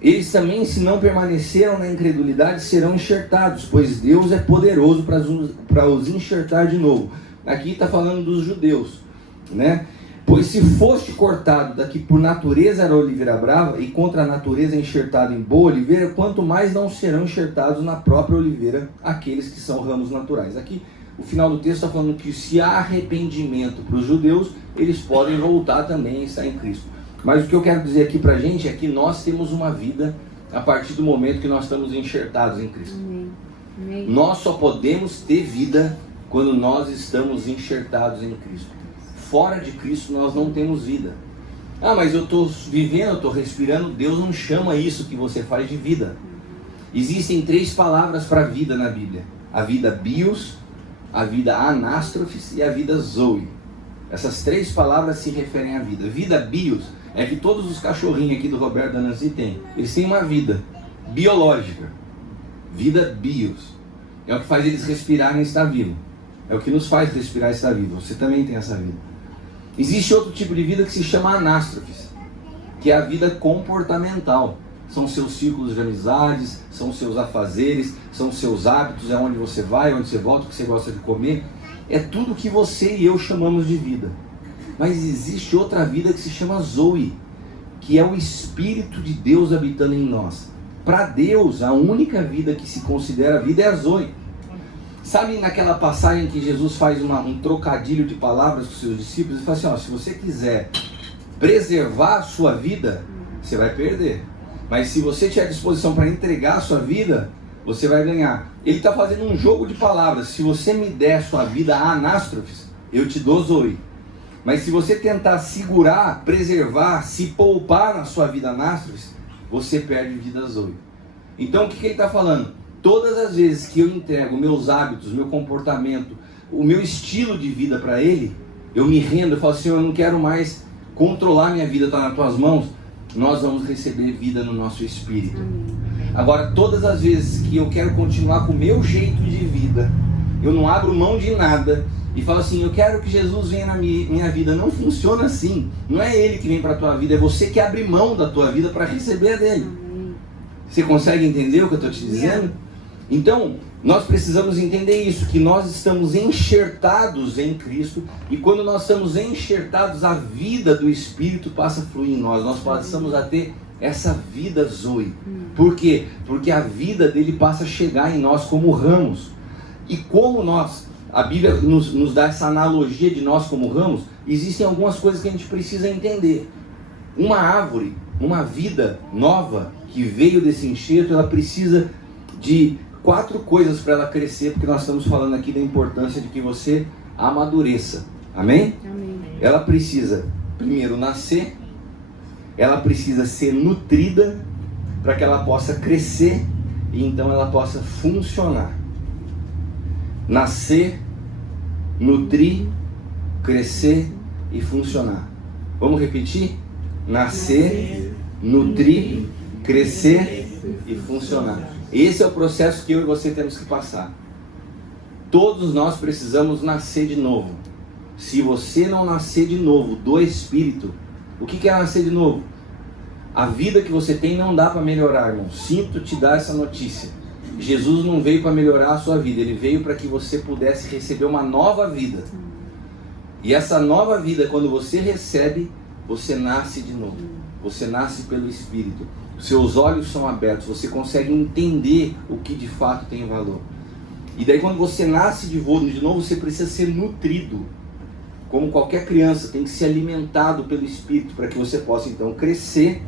Eles também, se não permaneceram na incredulidade, serão enxertados, pois Deus é poderoso para os enxertar de novo. Aqui está falando dos judeus, né? Pois se foste cortado daqui por natureza era oliveira brava, e contra a natureza enxertado em boa oliveira, quanto mais não serão enxertados na própria oliveira aqueles que são ramos naturais. Aqui o final do texto está falando que se há arrependimento para os judeus, eles podem voltar também a estar em Cristo. Mas o que eu quero dizer aqui para a gente é que nós temos uma vida a partir do momento que nós estamos enxertados em Cristo. Amém. Nós só podemos ter vida quando nós estamos enxertados em Cristo. Fora de Cristo nós não temos vida. Ah, mas eu estou vivendo, eu estou respirando. Deus não chama isso que você faz de vida. Existem 3 palavras para vida na Bíblia: a vida bios, a vida anástrofes e a vida zoe. Essas 3 palavras se referem à vida. Vida bios é que todos os cachorrinhos aqui do Roberto da Nancy têm. Eles têm uma vida biológica. Vida bios é o que faz eles respirarem e estar vivos. É o que nos faz respirar e estar vivo. Você também tem essa vida. Existe outro tipo de vida que se chama anástrofes, que é a vida comportamental. São seus círculos de amizades, são seus afazeres, são seus hábitos, é onde você vai, onde você volta, o que você gosta de comer. É tudo que você e eu chamamos de vida. Mas existe outra vida que se chama Zoe, que é o Espírito de Deus habitando em nós. para Deus, a única vida que se considera vida é a Zoe. Sabe naquela passagem que Jesus faz um trocadilho de palavras com os seus discípulos? Ele fala assim, ó, se você quiser preservar a sua vida, você vai perder. Mas se você tiver disposição para entregar a sua vida, você vai ganhar. Ele está fazendo um jogo de palavras. Se você me der a sua vida a anástrofes, eu te dou Zoe. Mas se você tentar segurar, preservar, se poupar na sua vida anástrofes, você perde vida Zoe. Então o que ele está falando? Todas as vezes que eu entrego meus hábitos, meu comportamento, o meu estilo de vida para Ele, eu me rendo, eu falo assim, eu não quero mais controlar minha vida, está nas tuas mãos, nós vamos receber vida no nosso espírito. Agora, todas as vezes que eu quero continuar com o meu jeito de vida, eu não abro mão de nada e falo assim, eu quero que Jesus venha na minha vida. Não funciona assim. Não é Ele que vem para a tua vida, é você que abre mão da tua vida para receber a dele. Você consegue entender o que eu estou te dizendo? Então, nós precisamos entender isso, que nós estamos enxertados em Cristo, e quando nós estamos enxertados, a vida do Espírito passa a fluir em nós. Nós passamos a ter essa vida Zoe. Por quê? Porque a vida dele passa a chegar em nós como ramos. E como a Bíblia nos dá essa analogia de nós como ramos, existem algumas coisas que a gente precisa entender. Uma árvore, uma vida nova que veio desse enxerto, ela precisa de 4 coisas para ela crescer, porque nós estamos falando aqui da importância de que você amadureça. Amém? Amém. Ela precisa, primeiro, nascer. Ela precisa ser nutrida para que ela possa crescer e então ela possa funcionar. Nascer, nutrir, crescer e funcionar. Vamos repetir? Nascer, nutrir, crescer e funcionar. Esse é o processo que eu e você temos que passar. Todos nós precisamos nascer de novo. Se você não nascer de novo do Espírito, o que é nascer de novo? A vida que você tem não dá para melhorar, irmão. Sinto te dar essa notícia. Jesus não veio para melhorar a sua vida, Ele veio para que você pudesse receber uma nova vida. E essa nova vida, quando você recebe, você nasce de novo. Você nasce pelo Espírito. Seus olhos são abertos, você consegue entender o que de fato tem valor. E daí quando você nasce de novo, você precisa ser nutrido. Como qualquer criança, tem que ser alimentado pelo Espírito para que você possa então crescer.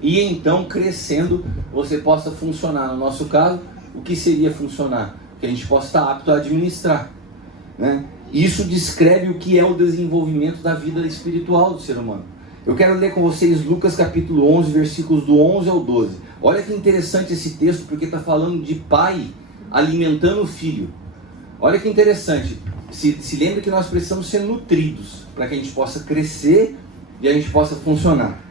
E então, crescendo, você possa funcionar. No nosso caso, o que seria funcionar? Que a gente possa estar apto a administrar, né? Isso descreve o que é o desenvolvimento da vida espiritual do ser humano. Eu quero ler com vocês Lucas capítulo 11, versículos do 11 ao 12. Olha que interessante esse texto, porque está falando de pai alimentando o filho. Olha que interessante. Se lembre que nós precisamos ser nutridos para que a gente possa crescer e a gente possa funcionar.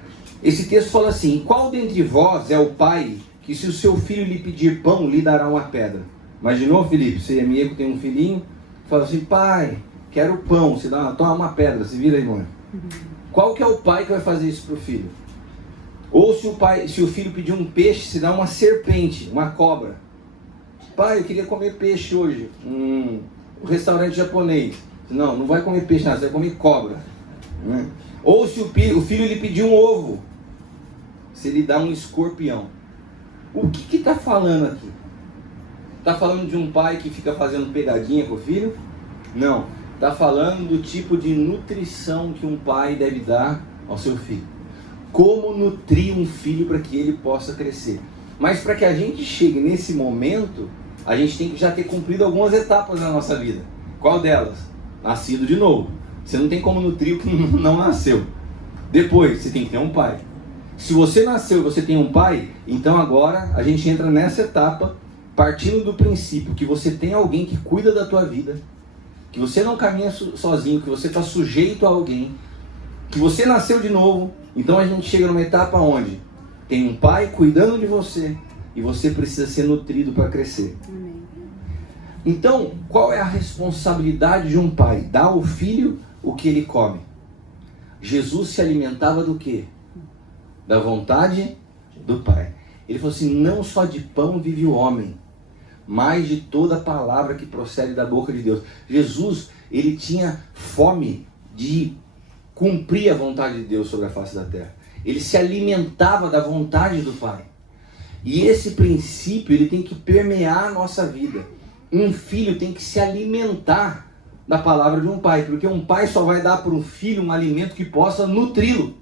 Esse texto fala assim: qual dentre vós é o pai que, se o seu filho lhe pedir pão, lhe dará uma pedra? Imaginou, Felipe? Você é amigo, tem um filhinho, fala assim: pai, quero pão. Você dá toma uma pedra, se vira aí, mãe. Qual que é o pai que vai fazer isso para o filho? Ou se o filho pedir um peixe, se dá uma serpente, uma cobra. Pai, eu queria comer peixe hoje. Um restaurante japonês. Não, não vai comer peixe, não, você vai comer cobra. Né? Ou se o filho lhe pedir um ovo, se ele dá um escorpião. O que está falando aqui? Está falando de um pai que fica fazendo pegadinha com o filho? Não. Está falando do tipo de nutrição que um pai deve dar ao seu filho. Como nutrir um filho para que ele possa crescer. Mas para que a gente chegue nesse momento, a gente tem que já ter cumprido algumas etapas na nossa vida. Qual delas? Nascido de novo. Você não tem como nutrir o que não nasceu. Depois, você tem que ter um pai. Se você nasceu e você tem um pai, então agora a gente entra nessa etapa, partindo do princípio que você tem alguém que cuida da tua vida, que você não caminha sozinho, que você está sujeito a alguém, que você nasceu de novo. Então a gente chega numa etapa onde tem um pai cuidando de você e você precisa ser nutrido para crescer. Então, qual é a responsabilidade de um pai? Dar ao filho o que ele come. Jesus se alimentava do quê? Da vontade do Pai. Ele falou assim: não só de pão vive o homem, mas de toda palavra que procede da boca de Deus. Jesus, ele tinha fome de cumprir a vontade de Deus sobre a face da terra. Ele se alimentava da vontade do Pai. E esse princípio, ele tem que permear a nossa vida. Um filho tem que se alimentar da palavra de um pai, porque um pai só vai dar para um filho um alimento que possa nutri-lo.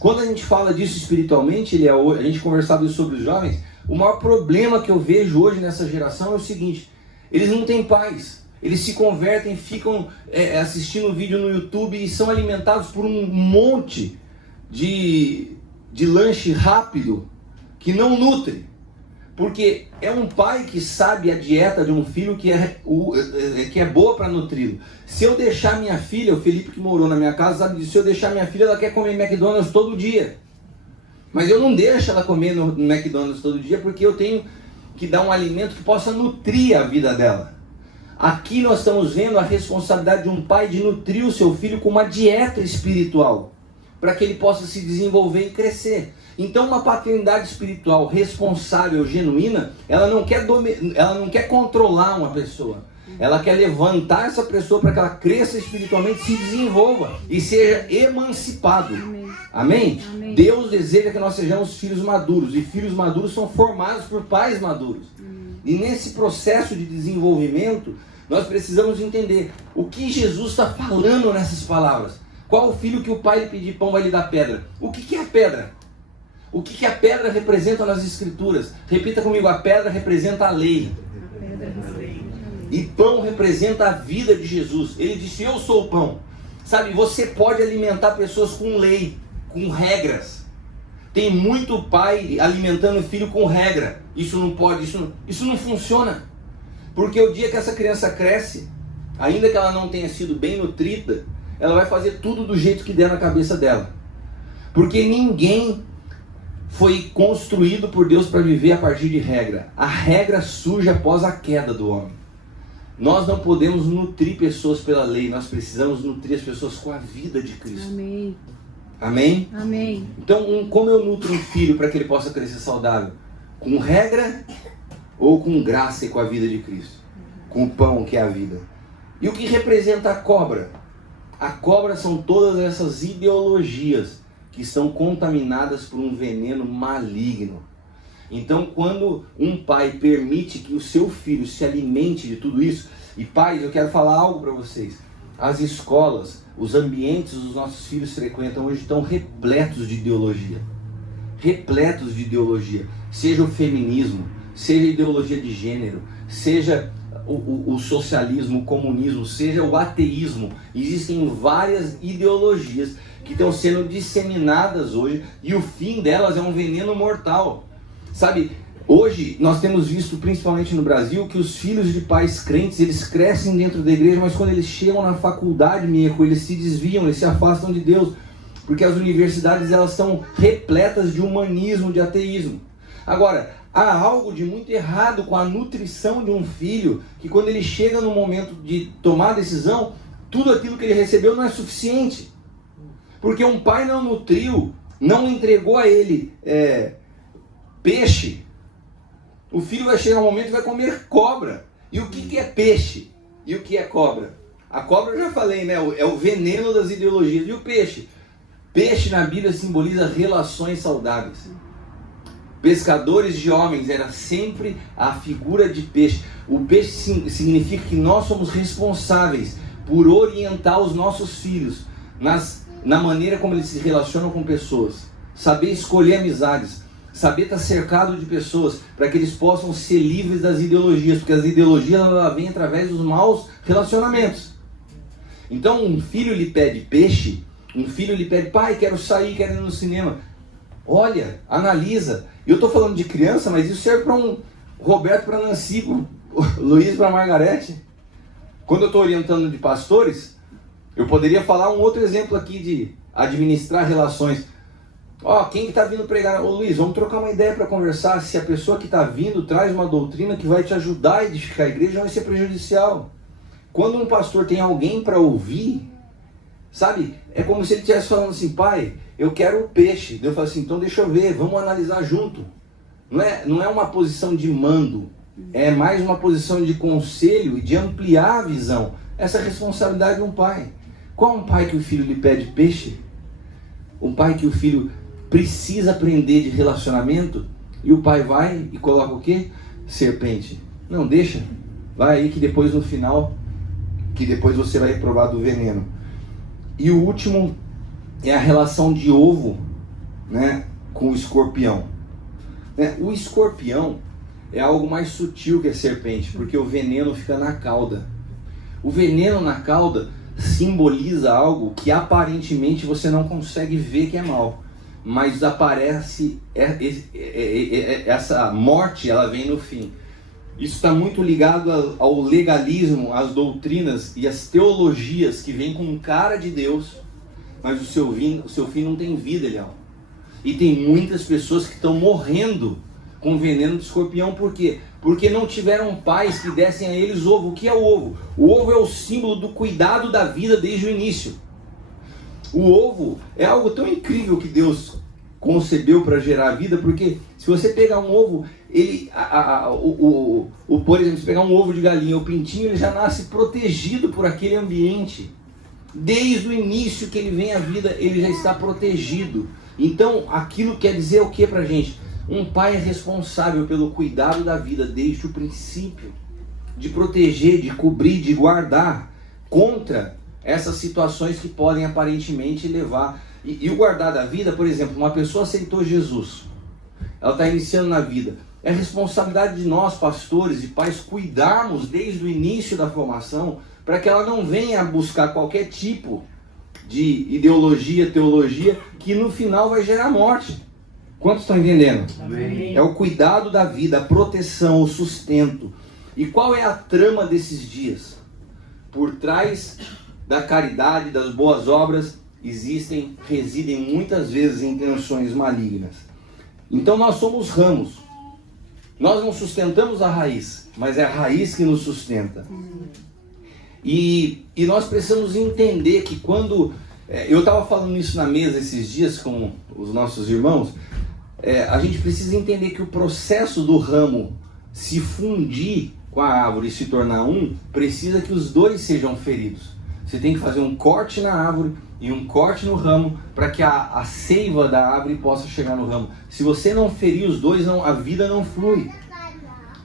Quando a gente fala disso espiritualmente, a gente conversava isso sobre os jovens, o maior problema que eu vejo hoje nessa geração é o seguinte: eles não têm paz. Eles se convertem, ficam assistindo vídeo no YouTube e são alimentados por um monte de lanche rápido que não nutre. Porque é um pai que sabe a dieta de um filho que é boa para nutri-lo. Se eu deixar minha filha, o Felipe que morou na minha casa sabe disso, se eu deixar minha filha, ela quer comer McDonald's todo dia. Mas eu não deixo ela comer no McDonald's todo dia porque eu tenho que dar um alimento que possa nutrir a vida dela. Aqui nós estamos vendo a responsabilidade de um pai de nutrir o seu filho com uma dieta espiritual, para que ele possa se desenvolver e crescer. Então uma paternidade espiritual responsável, genuína, ela não quer controlar uma pessoa. Ela quer levantar essa pessoa para que ela cresça espiritualmente, se desenvolva e seja emancipado. Amém? Amém? Deus deseja que nós sejamos filhos maduros, e filhos maduros são formados por pais maduros. E nesse processo de desenvolvimento, nós precisamos entender o que Jesus está falando nessas palavras. Qual o filho que o pai lhe pedir pão vai lhe dar pedra? O que é a pedra? O que a pedra representa nas Escrituras? Repita comigo: a pedra representa a lei. E pão representa a vida de Jesus. Ele disse: eu sou o pão. Sabe, você pode alimentar pessoas com lei, com regras. Tem muito pai alimentando o filho com regra. Isso não pode, isso não funciona. Porque o dia que essa criança cresce, ainda que ela não tenha sido bem nutrida, ela vai fazer tudo do jeito que der na cabeça dela. Porque ninguém foi construído por Deus para viver a partir de regra. A regra surge após a queda do homem. Nós não podemos nutrir pessoas pela lei, nós precisamos nutrir as pessoas com a vida de Cristo. Amém. Amém? Amém. Então, como eu nutro um filho para que ele possa crescer saudável? Com regra ou com graça e com a vida de Cristo? Com o pão que é a vida. E o que representa a cobra? A cobra são todas essas ideologias que estão contaminadas por um veneno maligno. Então, quando um pai permite que o seu filho se alimente de tudo isso, e pais, eu quero falar algo para vocês. As escolas, os ambientes os nossos filhos frequentam hoje estão repletos de ideologia. Repletos de ideologia. Seja o feminismo, seja a ideologia de gênero, seja o socialismo, o comunismo, seja o ateísmo. Existem várias ideologias que estão sendo disseminadas hoje e o fim delas é um veneno mortal. Sabe, hoje nós temos visto, principalmente no Brasil, que os filhos de pais crentes, eles crescem dentro da igreja, mas quando eles chegam na faculdade, eles se desviam, eles se afastam de Deus, porque as universidades elas estão repletas de humanismo, de ateísmo. Agora, há algo de muito errado com a nutrição de um filho, que quando ele chega no momento de tomar a decisão, tudo aquilo que ele recebeu não é suficiente. Porque um pai não nutriu, não entregou a ele peixe, o filho vai chegar um momento e vai comer cobra. E o que é peixe? E o que é cobra? A cobra eu já falei, né? É o veneno das ideologias. E o peixe? Peixe na Bíblia simboliza relações saudáveis. Pescadores de homens era sempre a figura de peixe. O peixe significa que nós somos responsáveis por orientar os nossos filhos na maneira como eles se relacionam com pessoas. Saber escolher amizades. Saber estar cercado de pessoas para que eles possam ser livres das ideologias, porque as ideologias elas vêm através dos maus relacionamentos. Então um filho lhe pede peixe, um filho lhe pede: pai, quero sair, quero ir no cinema. Olha, analisa. Eu estou falando de criança, mas isso serve para um Roberto, para Nancy, para o Luiz, para a Margarete. Quando eu estou orientando de pastores, eu poderia falar um outro exemplo aqui de administrar relações. Quem que está vindo pregar? Ô Luiz, vamos trocar uma ideia para conversar. Se a pessoa que está vindo traz uma doutrina que vai te ajudar a edificar a igreja, não vai ser prejudicial. Quando um pastor tem alguém para ouvir, sabe, é como se ele estivesse falando assim: pai, eu quero o peixe. Eu falo assim: então deixa eu ver, vamos analisar junto. Não é uma posição de mando, é mais uma posição de conselho e de ampliar a visão. Essa é a responsabilidade de um pai. Qual um pai que o filho lhe pede peixe? Um pai que o filho precisa aprender de relacionamento? E o pai vai e coloca o quê? Serpente. Não, deixa. Vai aí que depois no final, que depois você vai provar do veneno. E o último é a relação de ovo, né, com o escorpião. O escorpião é algo mais sutil que a serpente, porque o veneno fica na cauda. O veneno na cauda simboliza algo que aparentemente você não consegue ver que é mal, mas aparece essa morte, ela vem no fim. Isso está muito ligado ao legalismo, às doutrinas e às teologias que vêm com cara de Deus, mas o seu fim não tem vida, Eliel. E tem muitas pessoas que estão morrendo com veneno de escorpião. Por quê? Porque não tiveram pais que dessem a eles ovo. O que é o ovo? O ovo é o símbolo do cuidado da vida desde o início. O ovo é algo tão incrível que Deus concebeu para gerar a vida, porque se você pegar um ovo, por exemplo, se pegar um ovo de galinha, o pintinho, ele já nasce protegido por aquele ambiente. Desde o início que ele vem à vida, ele já está protegido. Então, aquilo quer dizer o que pra gente? Um pai é responsável pelo cuidado da vida desde o princípio, de proteger, de cobrir, de guardar contra essas situações que podem aparentemente levar. E o guardar da vida, por exemplo, uma pessoa aceitou Jesus, ela está iniciando na vida. É responsabilidade de nós, pastores e pais, cuidarmos desde o início da formação, para que ela não venha buscar qualquer tipo de ideologia, teologia, que no final vai gerar morte. Quantos estão entendendo? Amém. É o cuidado da vida, a proteção, o sustento. E qual é a trama desses dias? Por trás da caridade, das boas obras, residem muitas vezes intenções malignas. Então nós somos ramos. Nós não sustentamos a raiz, mas é a raiz que nos sustenta. E nós precisamos entender que quando... eu estava falando isso na mesa esses dias com os nossos irmãos. A gente precisa entender que o processo do ramo se fundir com a árvore e se tornar um, precisa que os dois sejam feridos. Você tem que fazer um corte na árvore e um corte no ramo para que a seiva da árvore possa chegar no ramo. Se você não ferir os dois, a vida não flui.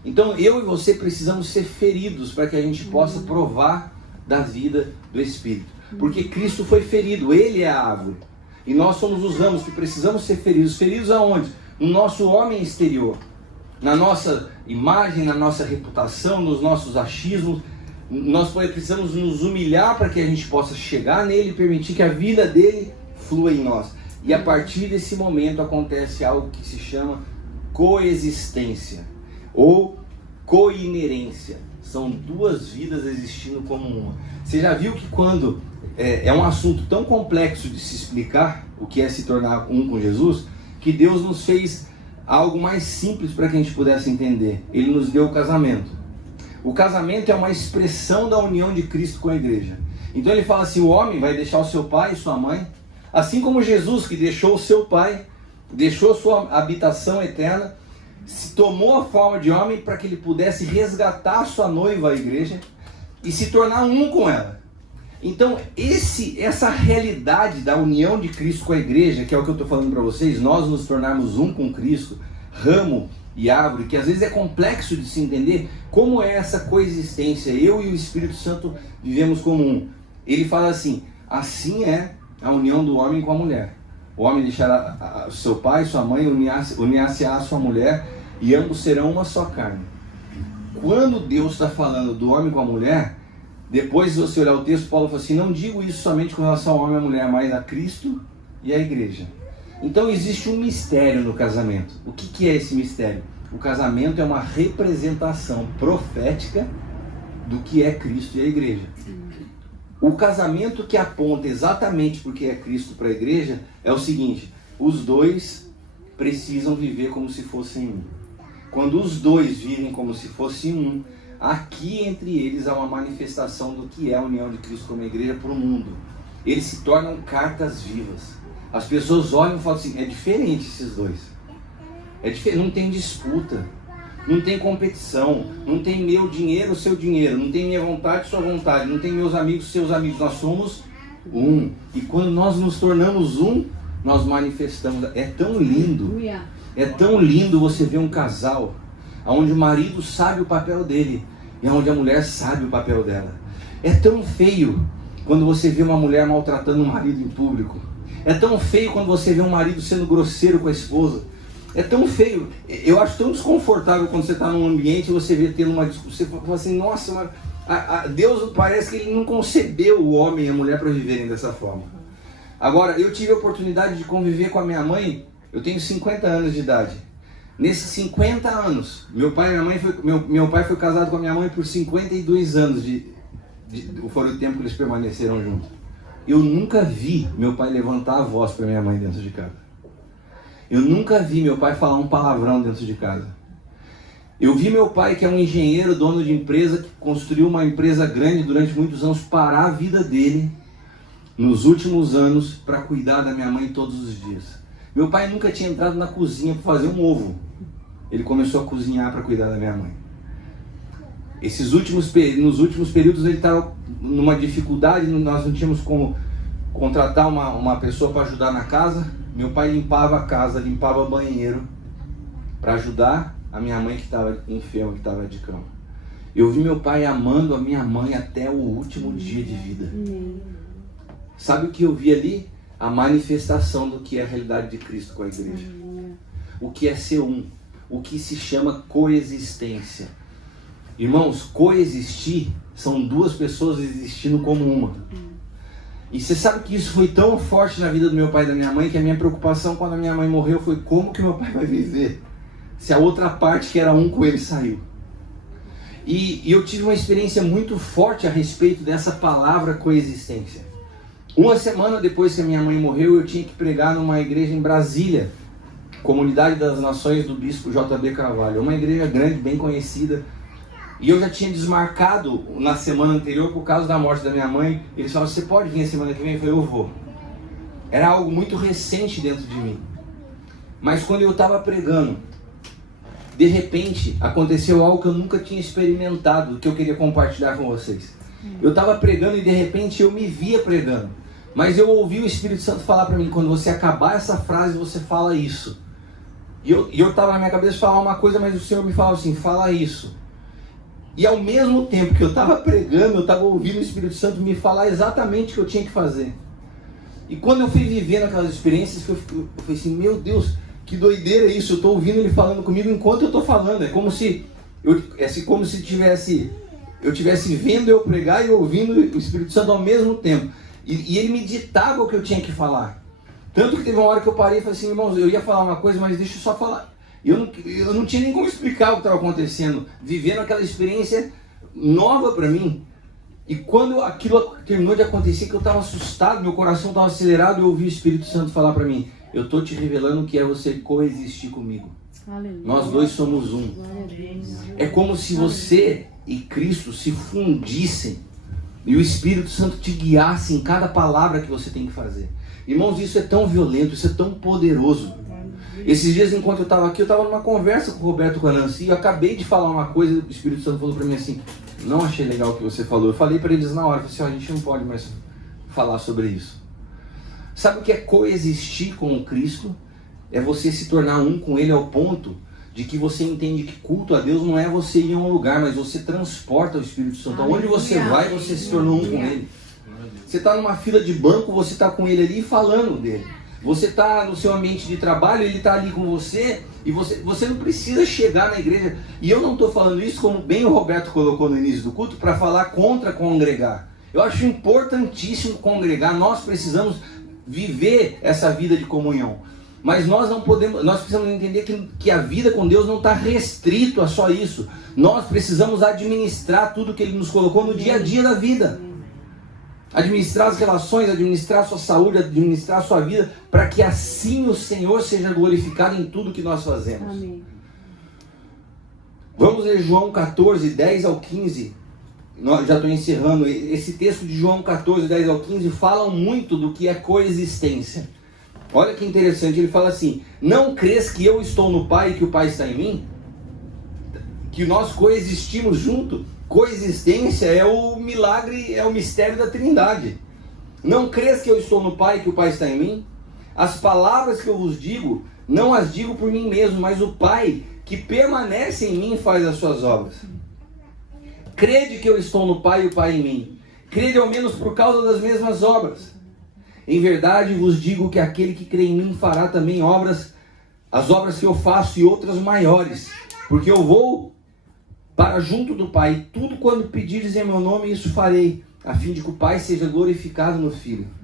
Então eu e você precisamos ser feridos para que a gente possa provar da vida do Espírito. Porque Cristo foi ferido, Ele é a árvore. E nós somos os ramos que precisamos ser feridos. Feridos aonde? No nosso homem exterior. Na nossa imagem, na nossa reputação, nos nossos achismos. Nós precisamos nos humilhar para que a gente possa chegar nele e permitir que a vida dele flua em nós. E a partir desse momento acontece algo que se chama coexistência ou coinerência. São duas vidas existindo como uma. Você já viu que quando é um assunto tão complexo de se explicar, o que é se tornar um com Jesus, que Deus nos fez algo mais simples para que a gente pudesse entender. Ele nos deu o casamento. O casamento é uma expressão da união de Cristo com a igreja. Então ele fala assim, o homem vai deixar o seu pai e sua mãe, assim como Jesus, que deixou o seu pai, deixou sua habitação eterna, se tomou a forma de homem para que ele pudesse resgatar a sua noiva, a igreja, e se tornar um com ela. Então essa realidade da união de Cristo com a igreja, que é o que eu estou falando para vocês, nós nos tornarmos um com Cristo, ramo e árvore, que às vezes é complexo de se entender como é essa coexistência. Eu e o Espírito Santo vivemos como um. Ele fala assim é a união do homem com a mulher. O homem deixará seu pai, sua mãe, unir-se à sua mulher, e ambos serão uma só carne. Quando Deus está falando do homem com a mulher, depois de você olhar o texto, Paulo fala assim, não digo isso somente com relação ao homem e à mulher, mas a Cristo e à igreja. Então existe um mistério no casamento. O que é esse mistério? O casamento é uma representação profética do que é Cristo e a igreja. O casamento que aponta exatamente porque é Cristo para a igreja é o seguinte, os dois precisam viver como se fossem um. Quando os dois vivem como se fossem um, aqui entre eles há uma manifestação do que é a união de Cristo com a igreja para o mundo. Eles se tornam cartas vivas. As pessoas olham e falam assim, é diferente esses dois. É diferente, não tem disputa, não tem competição, não tem meu dinheiro, seu dinheiro, não tem minha vontade, sua vontade, não tem meus amigos, seus amigos. Nós somos um. E quando nós nos tornamos um, nós manifestamos. É tão lindo É tão lindo você ver um casal onde o marido sabe o papel dele e onde a mulher sabe o papel dela. É tão feio quando você vê uma mulher maltratando um marido em público. É tão feio quando você vê um marido sendo grosseiro com a esposa. É tão feio. Eu acho tão desconfortável quando você está num ambiente e você vê tendo uma discussão. Você fala assim, nossa, mas Deus parece que Ele não concebeu o homem e a mulher para viverem dessa forma. Agora, eu tive a oportunidade de conviver com a minha mãe. Eu tenho 50 anos de idade. Nesses 50 anos, meu pai foi casado com a minha mãe por 52 anos. Foi o tempo que eles permaneceram juntos. Eu nunca vi meu pai levantar a voz para minha mãe dentro de casa. Eu nunca vi meu pai falar um palavrão dentro de casa. Eu vi meu pai, que é um engenheiro, dono de empresa, que construiu uma empresa grande durante muitos anos, parar a vida dele nos últimos anos para cuidar da minha mãe todos os dias. Meu pai nunca tinha entrado na cozinha para fazer um ovo. Ele começou a cozinhar para cuidar da minha mãe. Nos últimos períodos ele estava numa dificuldade, nós não tínhamos como contratar uma pessoa para ajudar na casa. Meu pai limpava a casa, limpava o banheiro para ajudar a minha mãe que estava enferma, que estava de cama. Eu vi meu pai amando a minha mãe até o último dia de vida. Sabe o que eu vi ali? A manifestação do que é a realidade de Cristo com a igreja. O que é ser um. O que se chama coexistência. Irmãos, coexistir são duas pessoas existindo como uma. E você sabe que isso foi tão forte na vida do meu pai e da minha mãe, que a minha preocupação quando a minha mãe morreu foi como que meu pai vai viver se a outra parte que era um com ele saiu. E eu tive uma experiência muito forte a respeito dessa palavra coexistência. Uma semana depois que a minha mãe morreu, eu tinha que pregar numa igreja em Brasília, Comunidade das Nações do Bispo J.B. Carvalho, uma igreja grande, bem conhecida. E eu já tinha desmarcado na semana anterior por causa da morte da minha mãe. Eles falaram, você pode vir a semana que vem? Eu falei, eu vou. Era algo muito recente dentro de mim. Mas quando eu estava pregando, de repente aconteceu algo que eu nunca tinha experimentado, que eu queria compartilhar com vocês. Eu estava pregando e de repente eu me via pregando. Mas eu ouvi o Espírito Santo falar para mim, quando você acabar essa frase, você fala isso. E eu estava na minha cabeça falar uma coisa, mas o Senhor me falava assim, fala isso. E ao mesmo tempo que eu estava pregando, eu estava ouvindo o Espírito Santo me falar exatamente o que eu tinha que fazer. E quando eu fui vivendo aquelas experiências, eu falei assim, meu Deus, que doideira isso, eu estou ouvindo ele falando comigo enquanto eu estou falando. É como se eu tivesse vendo eu pregar e ouvindo o Espírito Santo ao mesmo tempo. E ele me ditava o que eu tinha que falar. Tanto que teve uma hora que eu parei e falei assim, irmãos, eu ia falar uma coisa, mas deixa eu só falar. Eu não tinha nem como explicar o que estava acontecendo, vivendo aquela experiência nova para mim. E quando aquilo terminou de acontecer, que eu estava assustado, meu coração estava acelerado, eu ouvi o Espírito Santo falar para mim, eu estou te revelando que é você coexistir comigo. Aleluia. Nós dois somos um. É como se você e Cristo se fundissem e o Espírito Santo te guiasse em cada palavra que você tem que fazer. Irmãos, isso é tão violento, isso é tão poderoso. Esses dias, enquanto eu estava aqui, eu estava numa conversa com o Roberto, com a Nancy, e eu acabei de falar uma coisa, o Espírito Santo falou para mim assim, não achei legal o que você falou. Eu falei para eles na hora, falei assim, a gente não pode mais falar sobre isso. Sabe o que é coexistir com o Cristo? É você se tornar um com Ele ao ponto de que você entende que culto a Deus não é você ir a um lugar, mas você transporta o Espírito Santo. Aonde você vai, você se tornou um com Ele. Você está numa fila de banco, você está com Ele ali falando dele. Você está no seu ambiente de trabalho, Ele está ali com você, e você não precisa chegar na igreja. E eu não estou falando isso, como bem o Roberto colocou no início do culto, para falar contra congregar. Eu acho importantíssimo congregar, nós precisamos viver essa vida de comunhão. Mas nós não podemos, nós precisamos entender que a vida com Deus não está restrito a só isso. Nós precisamos administrar tudo que Ele nos colocou no dia a dia da vida. Administrar as relações, administrar a sua saúde, administrar a sua vida, para que assim o Senhor seja glorificado em tudo que nós fazemos. Amém. Vamos ler João 14, 10 ao 15. Já estou encerrando. Esse texto de João 14, 10 ao 15 fala muito do que é coexistência. Olha que interessante, ele fala assim, não crês que eu estou no Pai e que o Pai está em mim? Que nós coexistimos junto? Coexistência é o milagre, é o mistério da Trindade. Não crês que eu estou no Pai e que o Pai está em mim? As palavras que eu vos digo, não as digo por mim mesmo, mas o Pai que permanece em mim faz as suas obras. Crede que eu estou no Pai e o Pai em mim. Crede ao menos por causa das mesmas obras. Em verdade vos digo que aquele que crê em mim fará também obras, as obras que eu faço e outras maiores, porque eu vou para junto do Pai. Tudo quando pedires em meu nome, isso farei, a fim de que o Pai seja glorificado no Filho.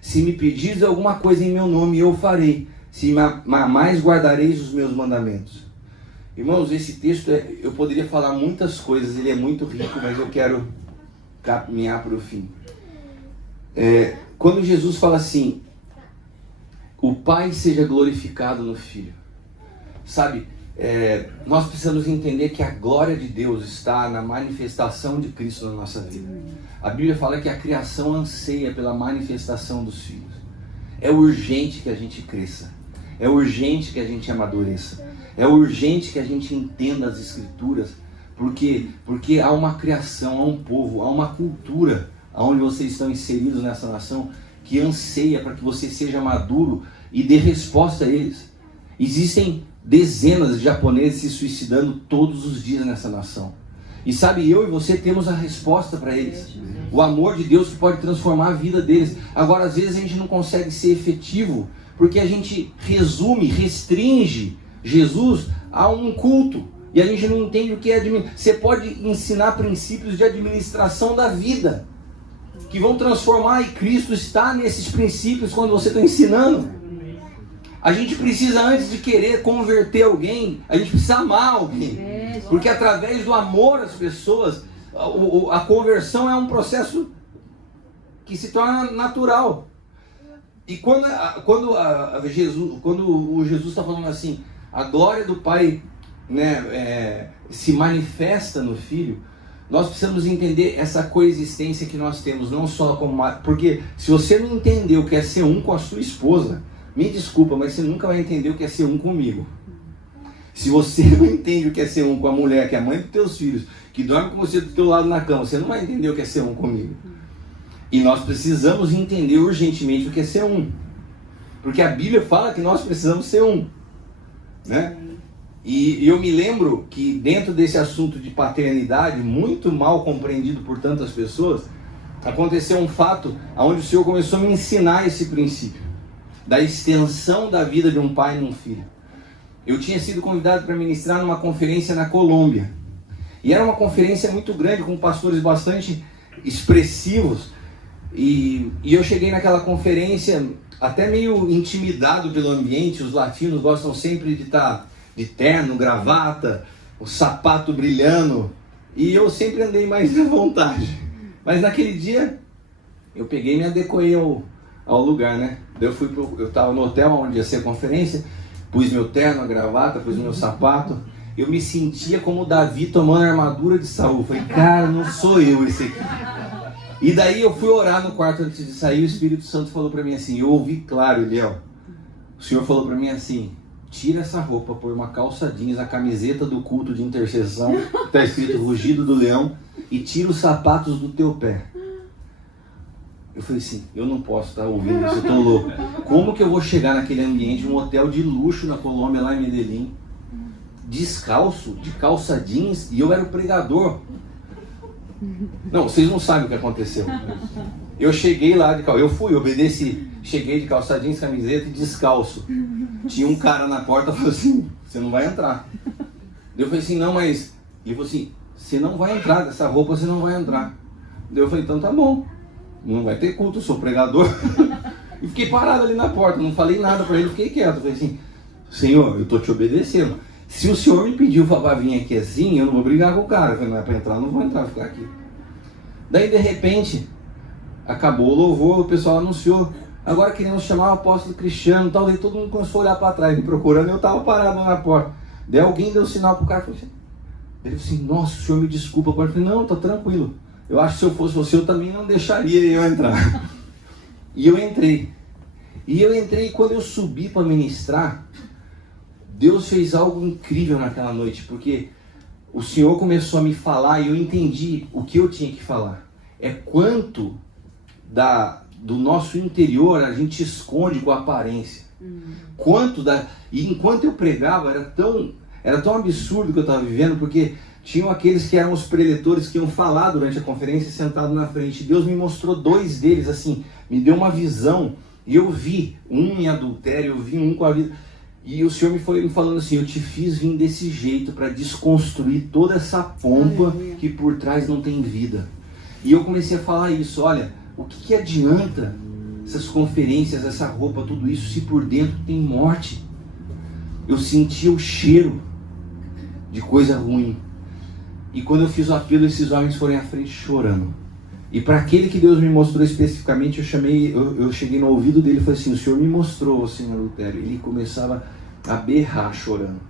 Se me pedires alguma coisa em meu nome, eu farei. Se me amais, guardareis os meus mandamentos. Irmãos, esse texto, eu poderia falar muitas coisas, ele é muito rico, mas eu quero caminhar para o fim. Quando Jesus fala assim, o Pai seja glorificado no Filho. Sabe, nós precisamos entender que a glória de Deus está na manifestação de Cristo na nossa vida. A Bíblia fala que a criação anseia pela manifestação dos filhos. É urgente que a gente cresça. É urgente que a gente amadureça. É urgente que a gente entenda as Escrituras. Porque há uma criação, há um povo, há uma cultura onde vocês estão inseridos nessa nação que anseia para que você seja maduro e dê resposta a eles. Existem dezenas de japoneses se suicidando todos os dias nessa nação. E sabe, eu e você temos a resposta para eles. O amor de Deus que pode transformar a vida deles. Agora, às vezes a gente não consegue ser efetivo porque a gente restringe Jesus a um culto. E a gente não entende o que é administração. Você pode ensinar princípios de administração da vida que vão transformar, e Cristo está nesses princípios quando você está ensinando. A gente precisa, antes de querer converter alguém, a gente precisa amar alguém. Porque através do amor às pessoas, a conversão é um processo que se torna natural. E quando o Jesus está falando assim, a glória do Pai, né, se manifesta no Filho, nós precisamos entender essa coexistência que nós temos, não só como... Porque se você não entender o que é ser um com a sua esposa, me desculpa, mas você nunca vai entender o que é ser um comigo. Se você não entende o que é ser um com a mulher, que é a mãe dos teus filhos, que dorme com você do teu lado na cama, você não vai entender o que é ser um comigo. E nós precisamos entender urgentemente o que é ser um. Porque a Bíblia fala que nós precisamos ser um, né? E eu me lembro que dentro desse assunto de paternidade, muito mal compreendido por tantas pessoas, aconteceu um fato onde o Senhor começou a me ensinar esse princípio da extensão da vida de um pai e um filho. Eu tinha sido convidado para ministrar numa conferência na Colômbia. E era uma conferência muito grande, com pastores bastante expressivos. E eu cheguei naquela conferência até meio intimidado pelo ambiente. Os latinos gostam sempre de estar de terno, gravata, o sapato brilhando. E eu sempre andei mais à vontade. Mas naquele dia, eu peguei e me adequei ao lugar, né? Eu estava no hotel onde ia ser a conferência, pus meu terno, a gravata, pus meu sapato. Eu me sentia como Davi tomando a armadura de Saul. Falei, cara, não sou eu esse aqui. E daí eu fui orar no quarto antes de sair. O Espírito Santo falou para mim assim, eu ouvi claro, Eliel. O Senhor falou para mim assim, tira essa roupa, põe uma calça jeans, a camiseta do culto de intercessão, está escrito Rugido do Leão, e tira os sapatos do teu pé. Eu falei assim, eu não posso estar ouvindo isso, eu estou louco. Como que eu vou chegar naquele ambiente, um hotel de luxo na Colômbia, lá em Medellín, descalço, de calça jeans, e eu era o pregador. Não, vocês não sabem o que aconteceu. Eu cheguei lá, eu fui, obedeci, cheguei de calça jeans, camiseta e descalço. Tinha um cara na porta e falou assim, você não vai entrar. Eu falei assim, não, mas... Ele falou assim, você não vai entrar, dessa roupa você não vai entrar. Eu falei, então tá bom. Não vai ter culto, eu sou pregador. E fiquei parado ali na porta, não falei nada para ele, fiquei quieto. Eu falei assim, Senhor, eu estou te obedecendo. Se o Senhor me pediu para vir aqui assim, eu não vou brigar com o cara. Eu falei, não é para entrar, eu não vou entrar, vou ficar aqui. Daí de repente, acabou o louvor, o pessoal anunciou, agora queremos chamar o apóstolo Cristiano e tal. Daí todo mundo começou a olhar para trás, me procurando, eu estava parado na porta. Daí alguém deu sinal pro cara, falou assim, ele falou assim, nossa, o senhor me desculpa. Eu falei, não, tá tranquilo. Eu acho que se eu fosse você, eu também não deixaria eu entrar. E eu entrei. E quando eu subi para ministrar, Deus fez algo incrível naquela noite, porque o Senhor começou a me falar e eu entendi o que eu tinha que falar. É quanto do nosso interior a gente esconde com a aparência. E enquanto eu pregava, era tão absurdo que eu estava vivendo, porque tinham aqueles que eram os preletores que iam falar durante a conferência sentado na frente. Deus me mostrou 2 deles, assim, me deu uma visão, e eu vi um em adultério, eu vi um com a vida, e o Senhor me foi me falando assim: eu te fiz vir desse jeito para desconstruir toda essa pompa que por trás não tem vida. E eu comecei a falar isso: olha, o que adianta essas conferências, essa roupa, tudo isso, se por dentro tem morte? Eu sentia o cheiro de coisa ruim. E quando eu fiz o apelo, esses homens foram à frente chorando. E para aquele que Deus me mostrou especificamente, eu cheguei no ouvido dele e falei assim: o Senhor me mostrou, Senhor adultério. Ele começava a berrar chorando.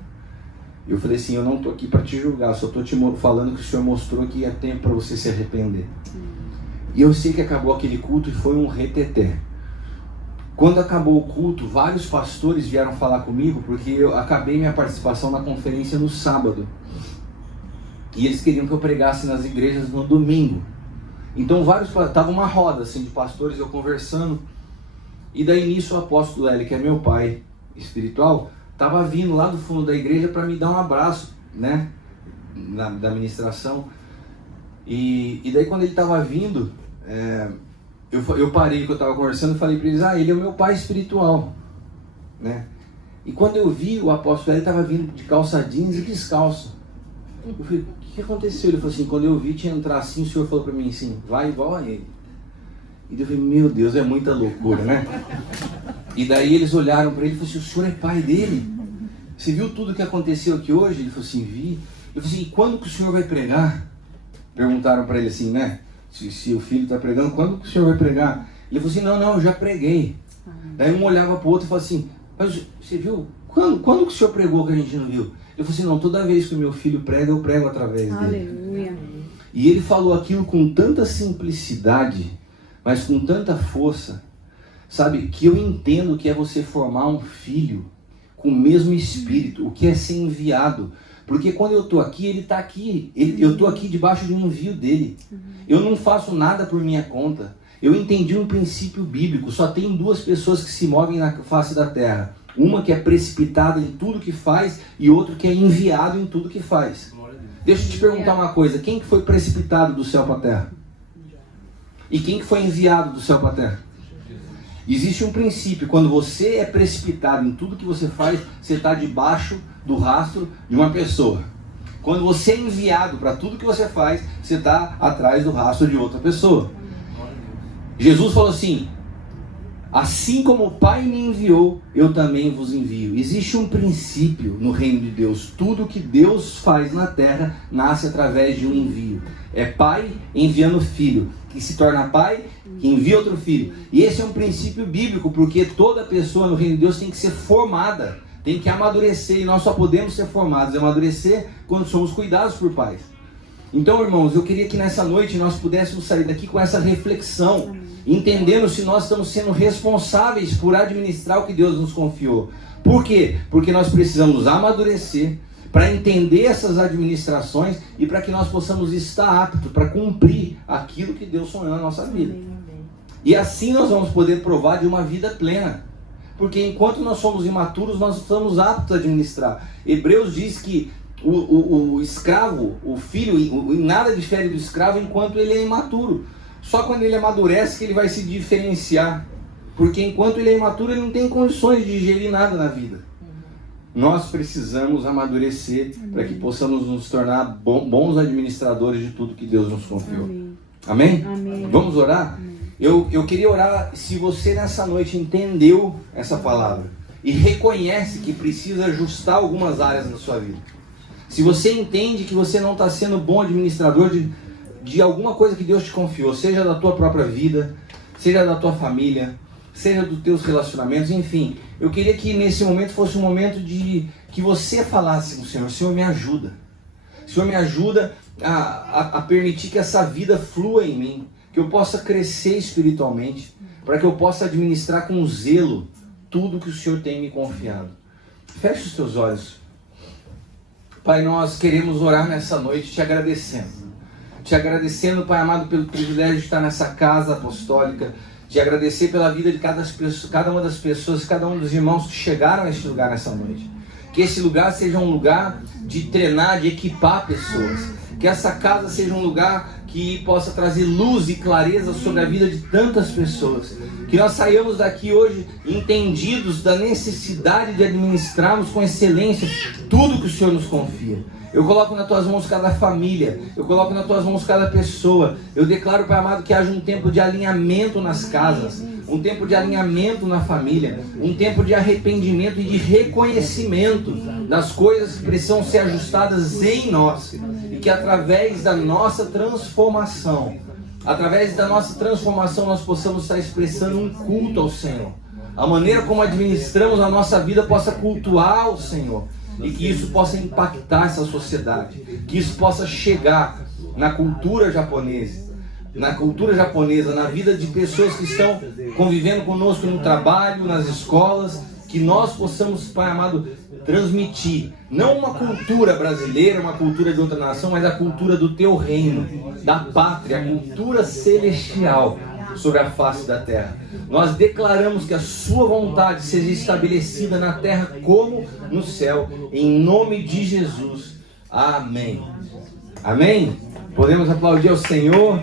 Eu falei assim: eu não estou aqui para te julgar, só estou te falando que o Senhor mostrou que é tempo para você se arrepender. E eu sei que acabou aquele culto e foi um reteté. Quando acabou o culto, vários pastores vieram falar comigo, porque eu acabei minha participação na conferência no sábado. E eles queriam que eu pregasse nas igrejas no domingo. Então tava uma roda assim de pastores, eu conversando. E daí nisso o apóstolo Hélio, que é meu pai espiritual, estava vindo lá do fundo da igreja para me dar um abraço, né, da ministração. E daí quando ele estava vindo, eu parei que eu estava conversando e falei para eles: ele é o meu pai espiritual, né? E quando eu vi, o apóstolo Hélio estava vindo de calça jeans e descalço. Eu falei: o que aconteceu? Ele falou assim: quando eu vi te entrar assim, o Senhor falou para mim assim: vai igual a ele. E eu falei: meu Deus, é muita loucura, né? E daí eles olharam para ele e falaram assim: o senhor é pai dele? Você viu tudo que aconteceu aqui hoje? Ele falou assim: vi. Eu falei assim: e quando que o senhor vai pregar? Perguntaram para ele assim, né? Se o filho está pregando, quando que o senhor vai pregar? Ele falou assim: não, eu já preguei. Daí um olhava para o outro e falava assim: mas você viu? Quando que o senhor pregou que a gente não viu? Eu falei assim: não, toda vez que o meu filho prega, eu prego através dele. Aleluia. E ele falou aquilo com tanta simplicidade, mas com tanta força, sabe, que eu entendo que é você formar um filho com o mesmo espírito, o que é ser enviado. Porque quando eu estou aqui, ele está aqui. Eu estou aqui debaixo de um envio dele. Eu não faço nada por minha conta. Eu entendi um princípio bíblico. Só tem 2 pessoas que se movem na face da terra. Uma que é precipitada em tudo que faz e outro que é enviado em tudo que faz. Deixa eu te perguntar uma coisa: quem que foi precipitado do céu para a terra? E quem que foi enviado do céu para a terra? Existe um princípio: quando você é precipitado em tudo que você faz, você está debaixo do rastro de uma pessoa. Quando você é enviado para tudo que você faz, você está atrás do rastro de outra pessoa. Jesus falou assim: assim como o Pai me enviou, eu também vos envio. Existe um princípio no reino de Deus: tudo que Deus faz na terra nasce através de um envio. É pai enviando filho, que se torna pai, que envia outro filho. E esse é um princípio bíblico, porque toda pessoa no reino de Deus tem que ser formada, tem que amadurecer, e nós só podemos ser formados e amadurecer quando somos cuidados por pais. Então, irmãos, eu queria que nessa noite nós pudéssemos sair daqui com essa reflexão, entendendo se nós estamos sendo responsáveis por administrar o que Deus nos confiou. Por quê? Porque nós precisamos amadurecer para entender essas administrações e para que nós possamos estar aptos para cumprir aquilo que Deus sonhou na nossa vida. E assim nós vamos poder provar de uma vida plena. Porque enquanto nós somos imaturos, nós estamos aptos a administrar. Hebreus diz que o escravo, o filho, nada difere do escravo enquanto ele é imaturo. Só quando ele amadurece que ele vai se diferenciar. Porque enquanto ele é imaturo, ele não tem condições de digerir nada na vida. Nós precisamos amadurecer para que possamos nos tornar bons administradores de tudo que Deus nos confiou. Amém? Amém? Vamos orar? Amém. Eu queria orar se você nessa noite entendeu essa palavra e reconhece que precisa ajustar algumas áreas da sua vida. Se você entende que você não está sendo bom administrador de alguma coisa que Deus te confiou, seja da tua própria vida, seja da tua família, seja dos teus relacionamentos, enfim, eu queria que nesse momento fosse um momento de que você falasse com o Senhor: Senhor, me ajuda. Senhor, me ajuda a permitir que essa vida flua em mim, que eu possa crescer espiritualmente, para que eu possa administrar com zelo tudo que o Senhor tem me confiado. Feche os teus olhos. Pai, nós queremos orar nessa noite te agradecendo. Te agradecendo, Pai amado, pelo privilégio de estar nessa casa apostólica, de agradecer pela vida de cada uma das pessoas, cada um dos irmãos que chegaram a este lugar nessa noite. Que esse lugar seja um lugar de treinar, de equipar pessoas. Que essa casa seja um lugar que possa trazer luz e clareza sobre a vida de tantas pessoas. Que nós saiamos daqui hoje entendidos da necessidade de administrarmos com excelência tudo que o Senhor nos confia. Eu coloco nas tuas mãos cada família, eu coloco nas tuas mãos cada pessoa. Eu declaro, Pai amado, que haja um tempo de alinhamento nas casas, um tempo de alinhamento na família, um tempo de arrependimento e de reconhecimento das coisas que precisam ser ajustadas em nós. E que através da nossa transformação, nós possamos estar expressando um culto ao Senhor. A maneira como administramos a nossa vida possa cultuar o Senhor. E que isso possa impactar essa sociedade. Que isso possa chegar na cultura japonesa, na vida de pessoas que estão convivendo conosco no trabalho, nas escolas. Que nós possamos, Pai amado, transmitir, não uma cultura brasileira, uma cultura de outra nação, mas a cultura do Teu reino, da pátria, a cultura celestial sobre a face da terra. Nós declaramos que a Sua vontade seja estabelecida na terra como no céu, em nome de Jesus. Amém. Amém? Podemos aplaudir ao Senhor?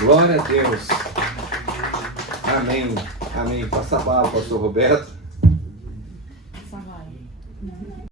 Glória a Deus. Amém. Amém. Passa a palavra, pastor Roberto.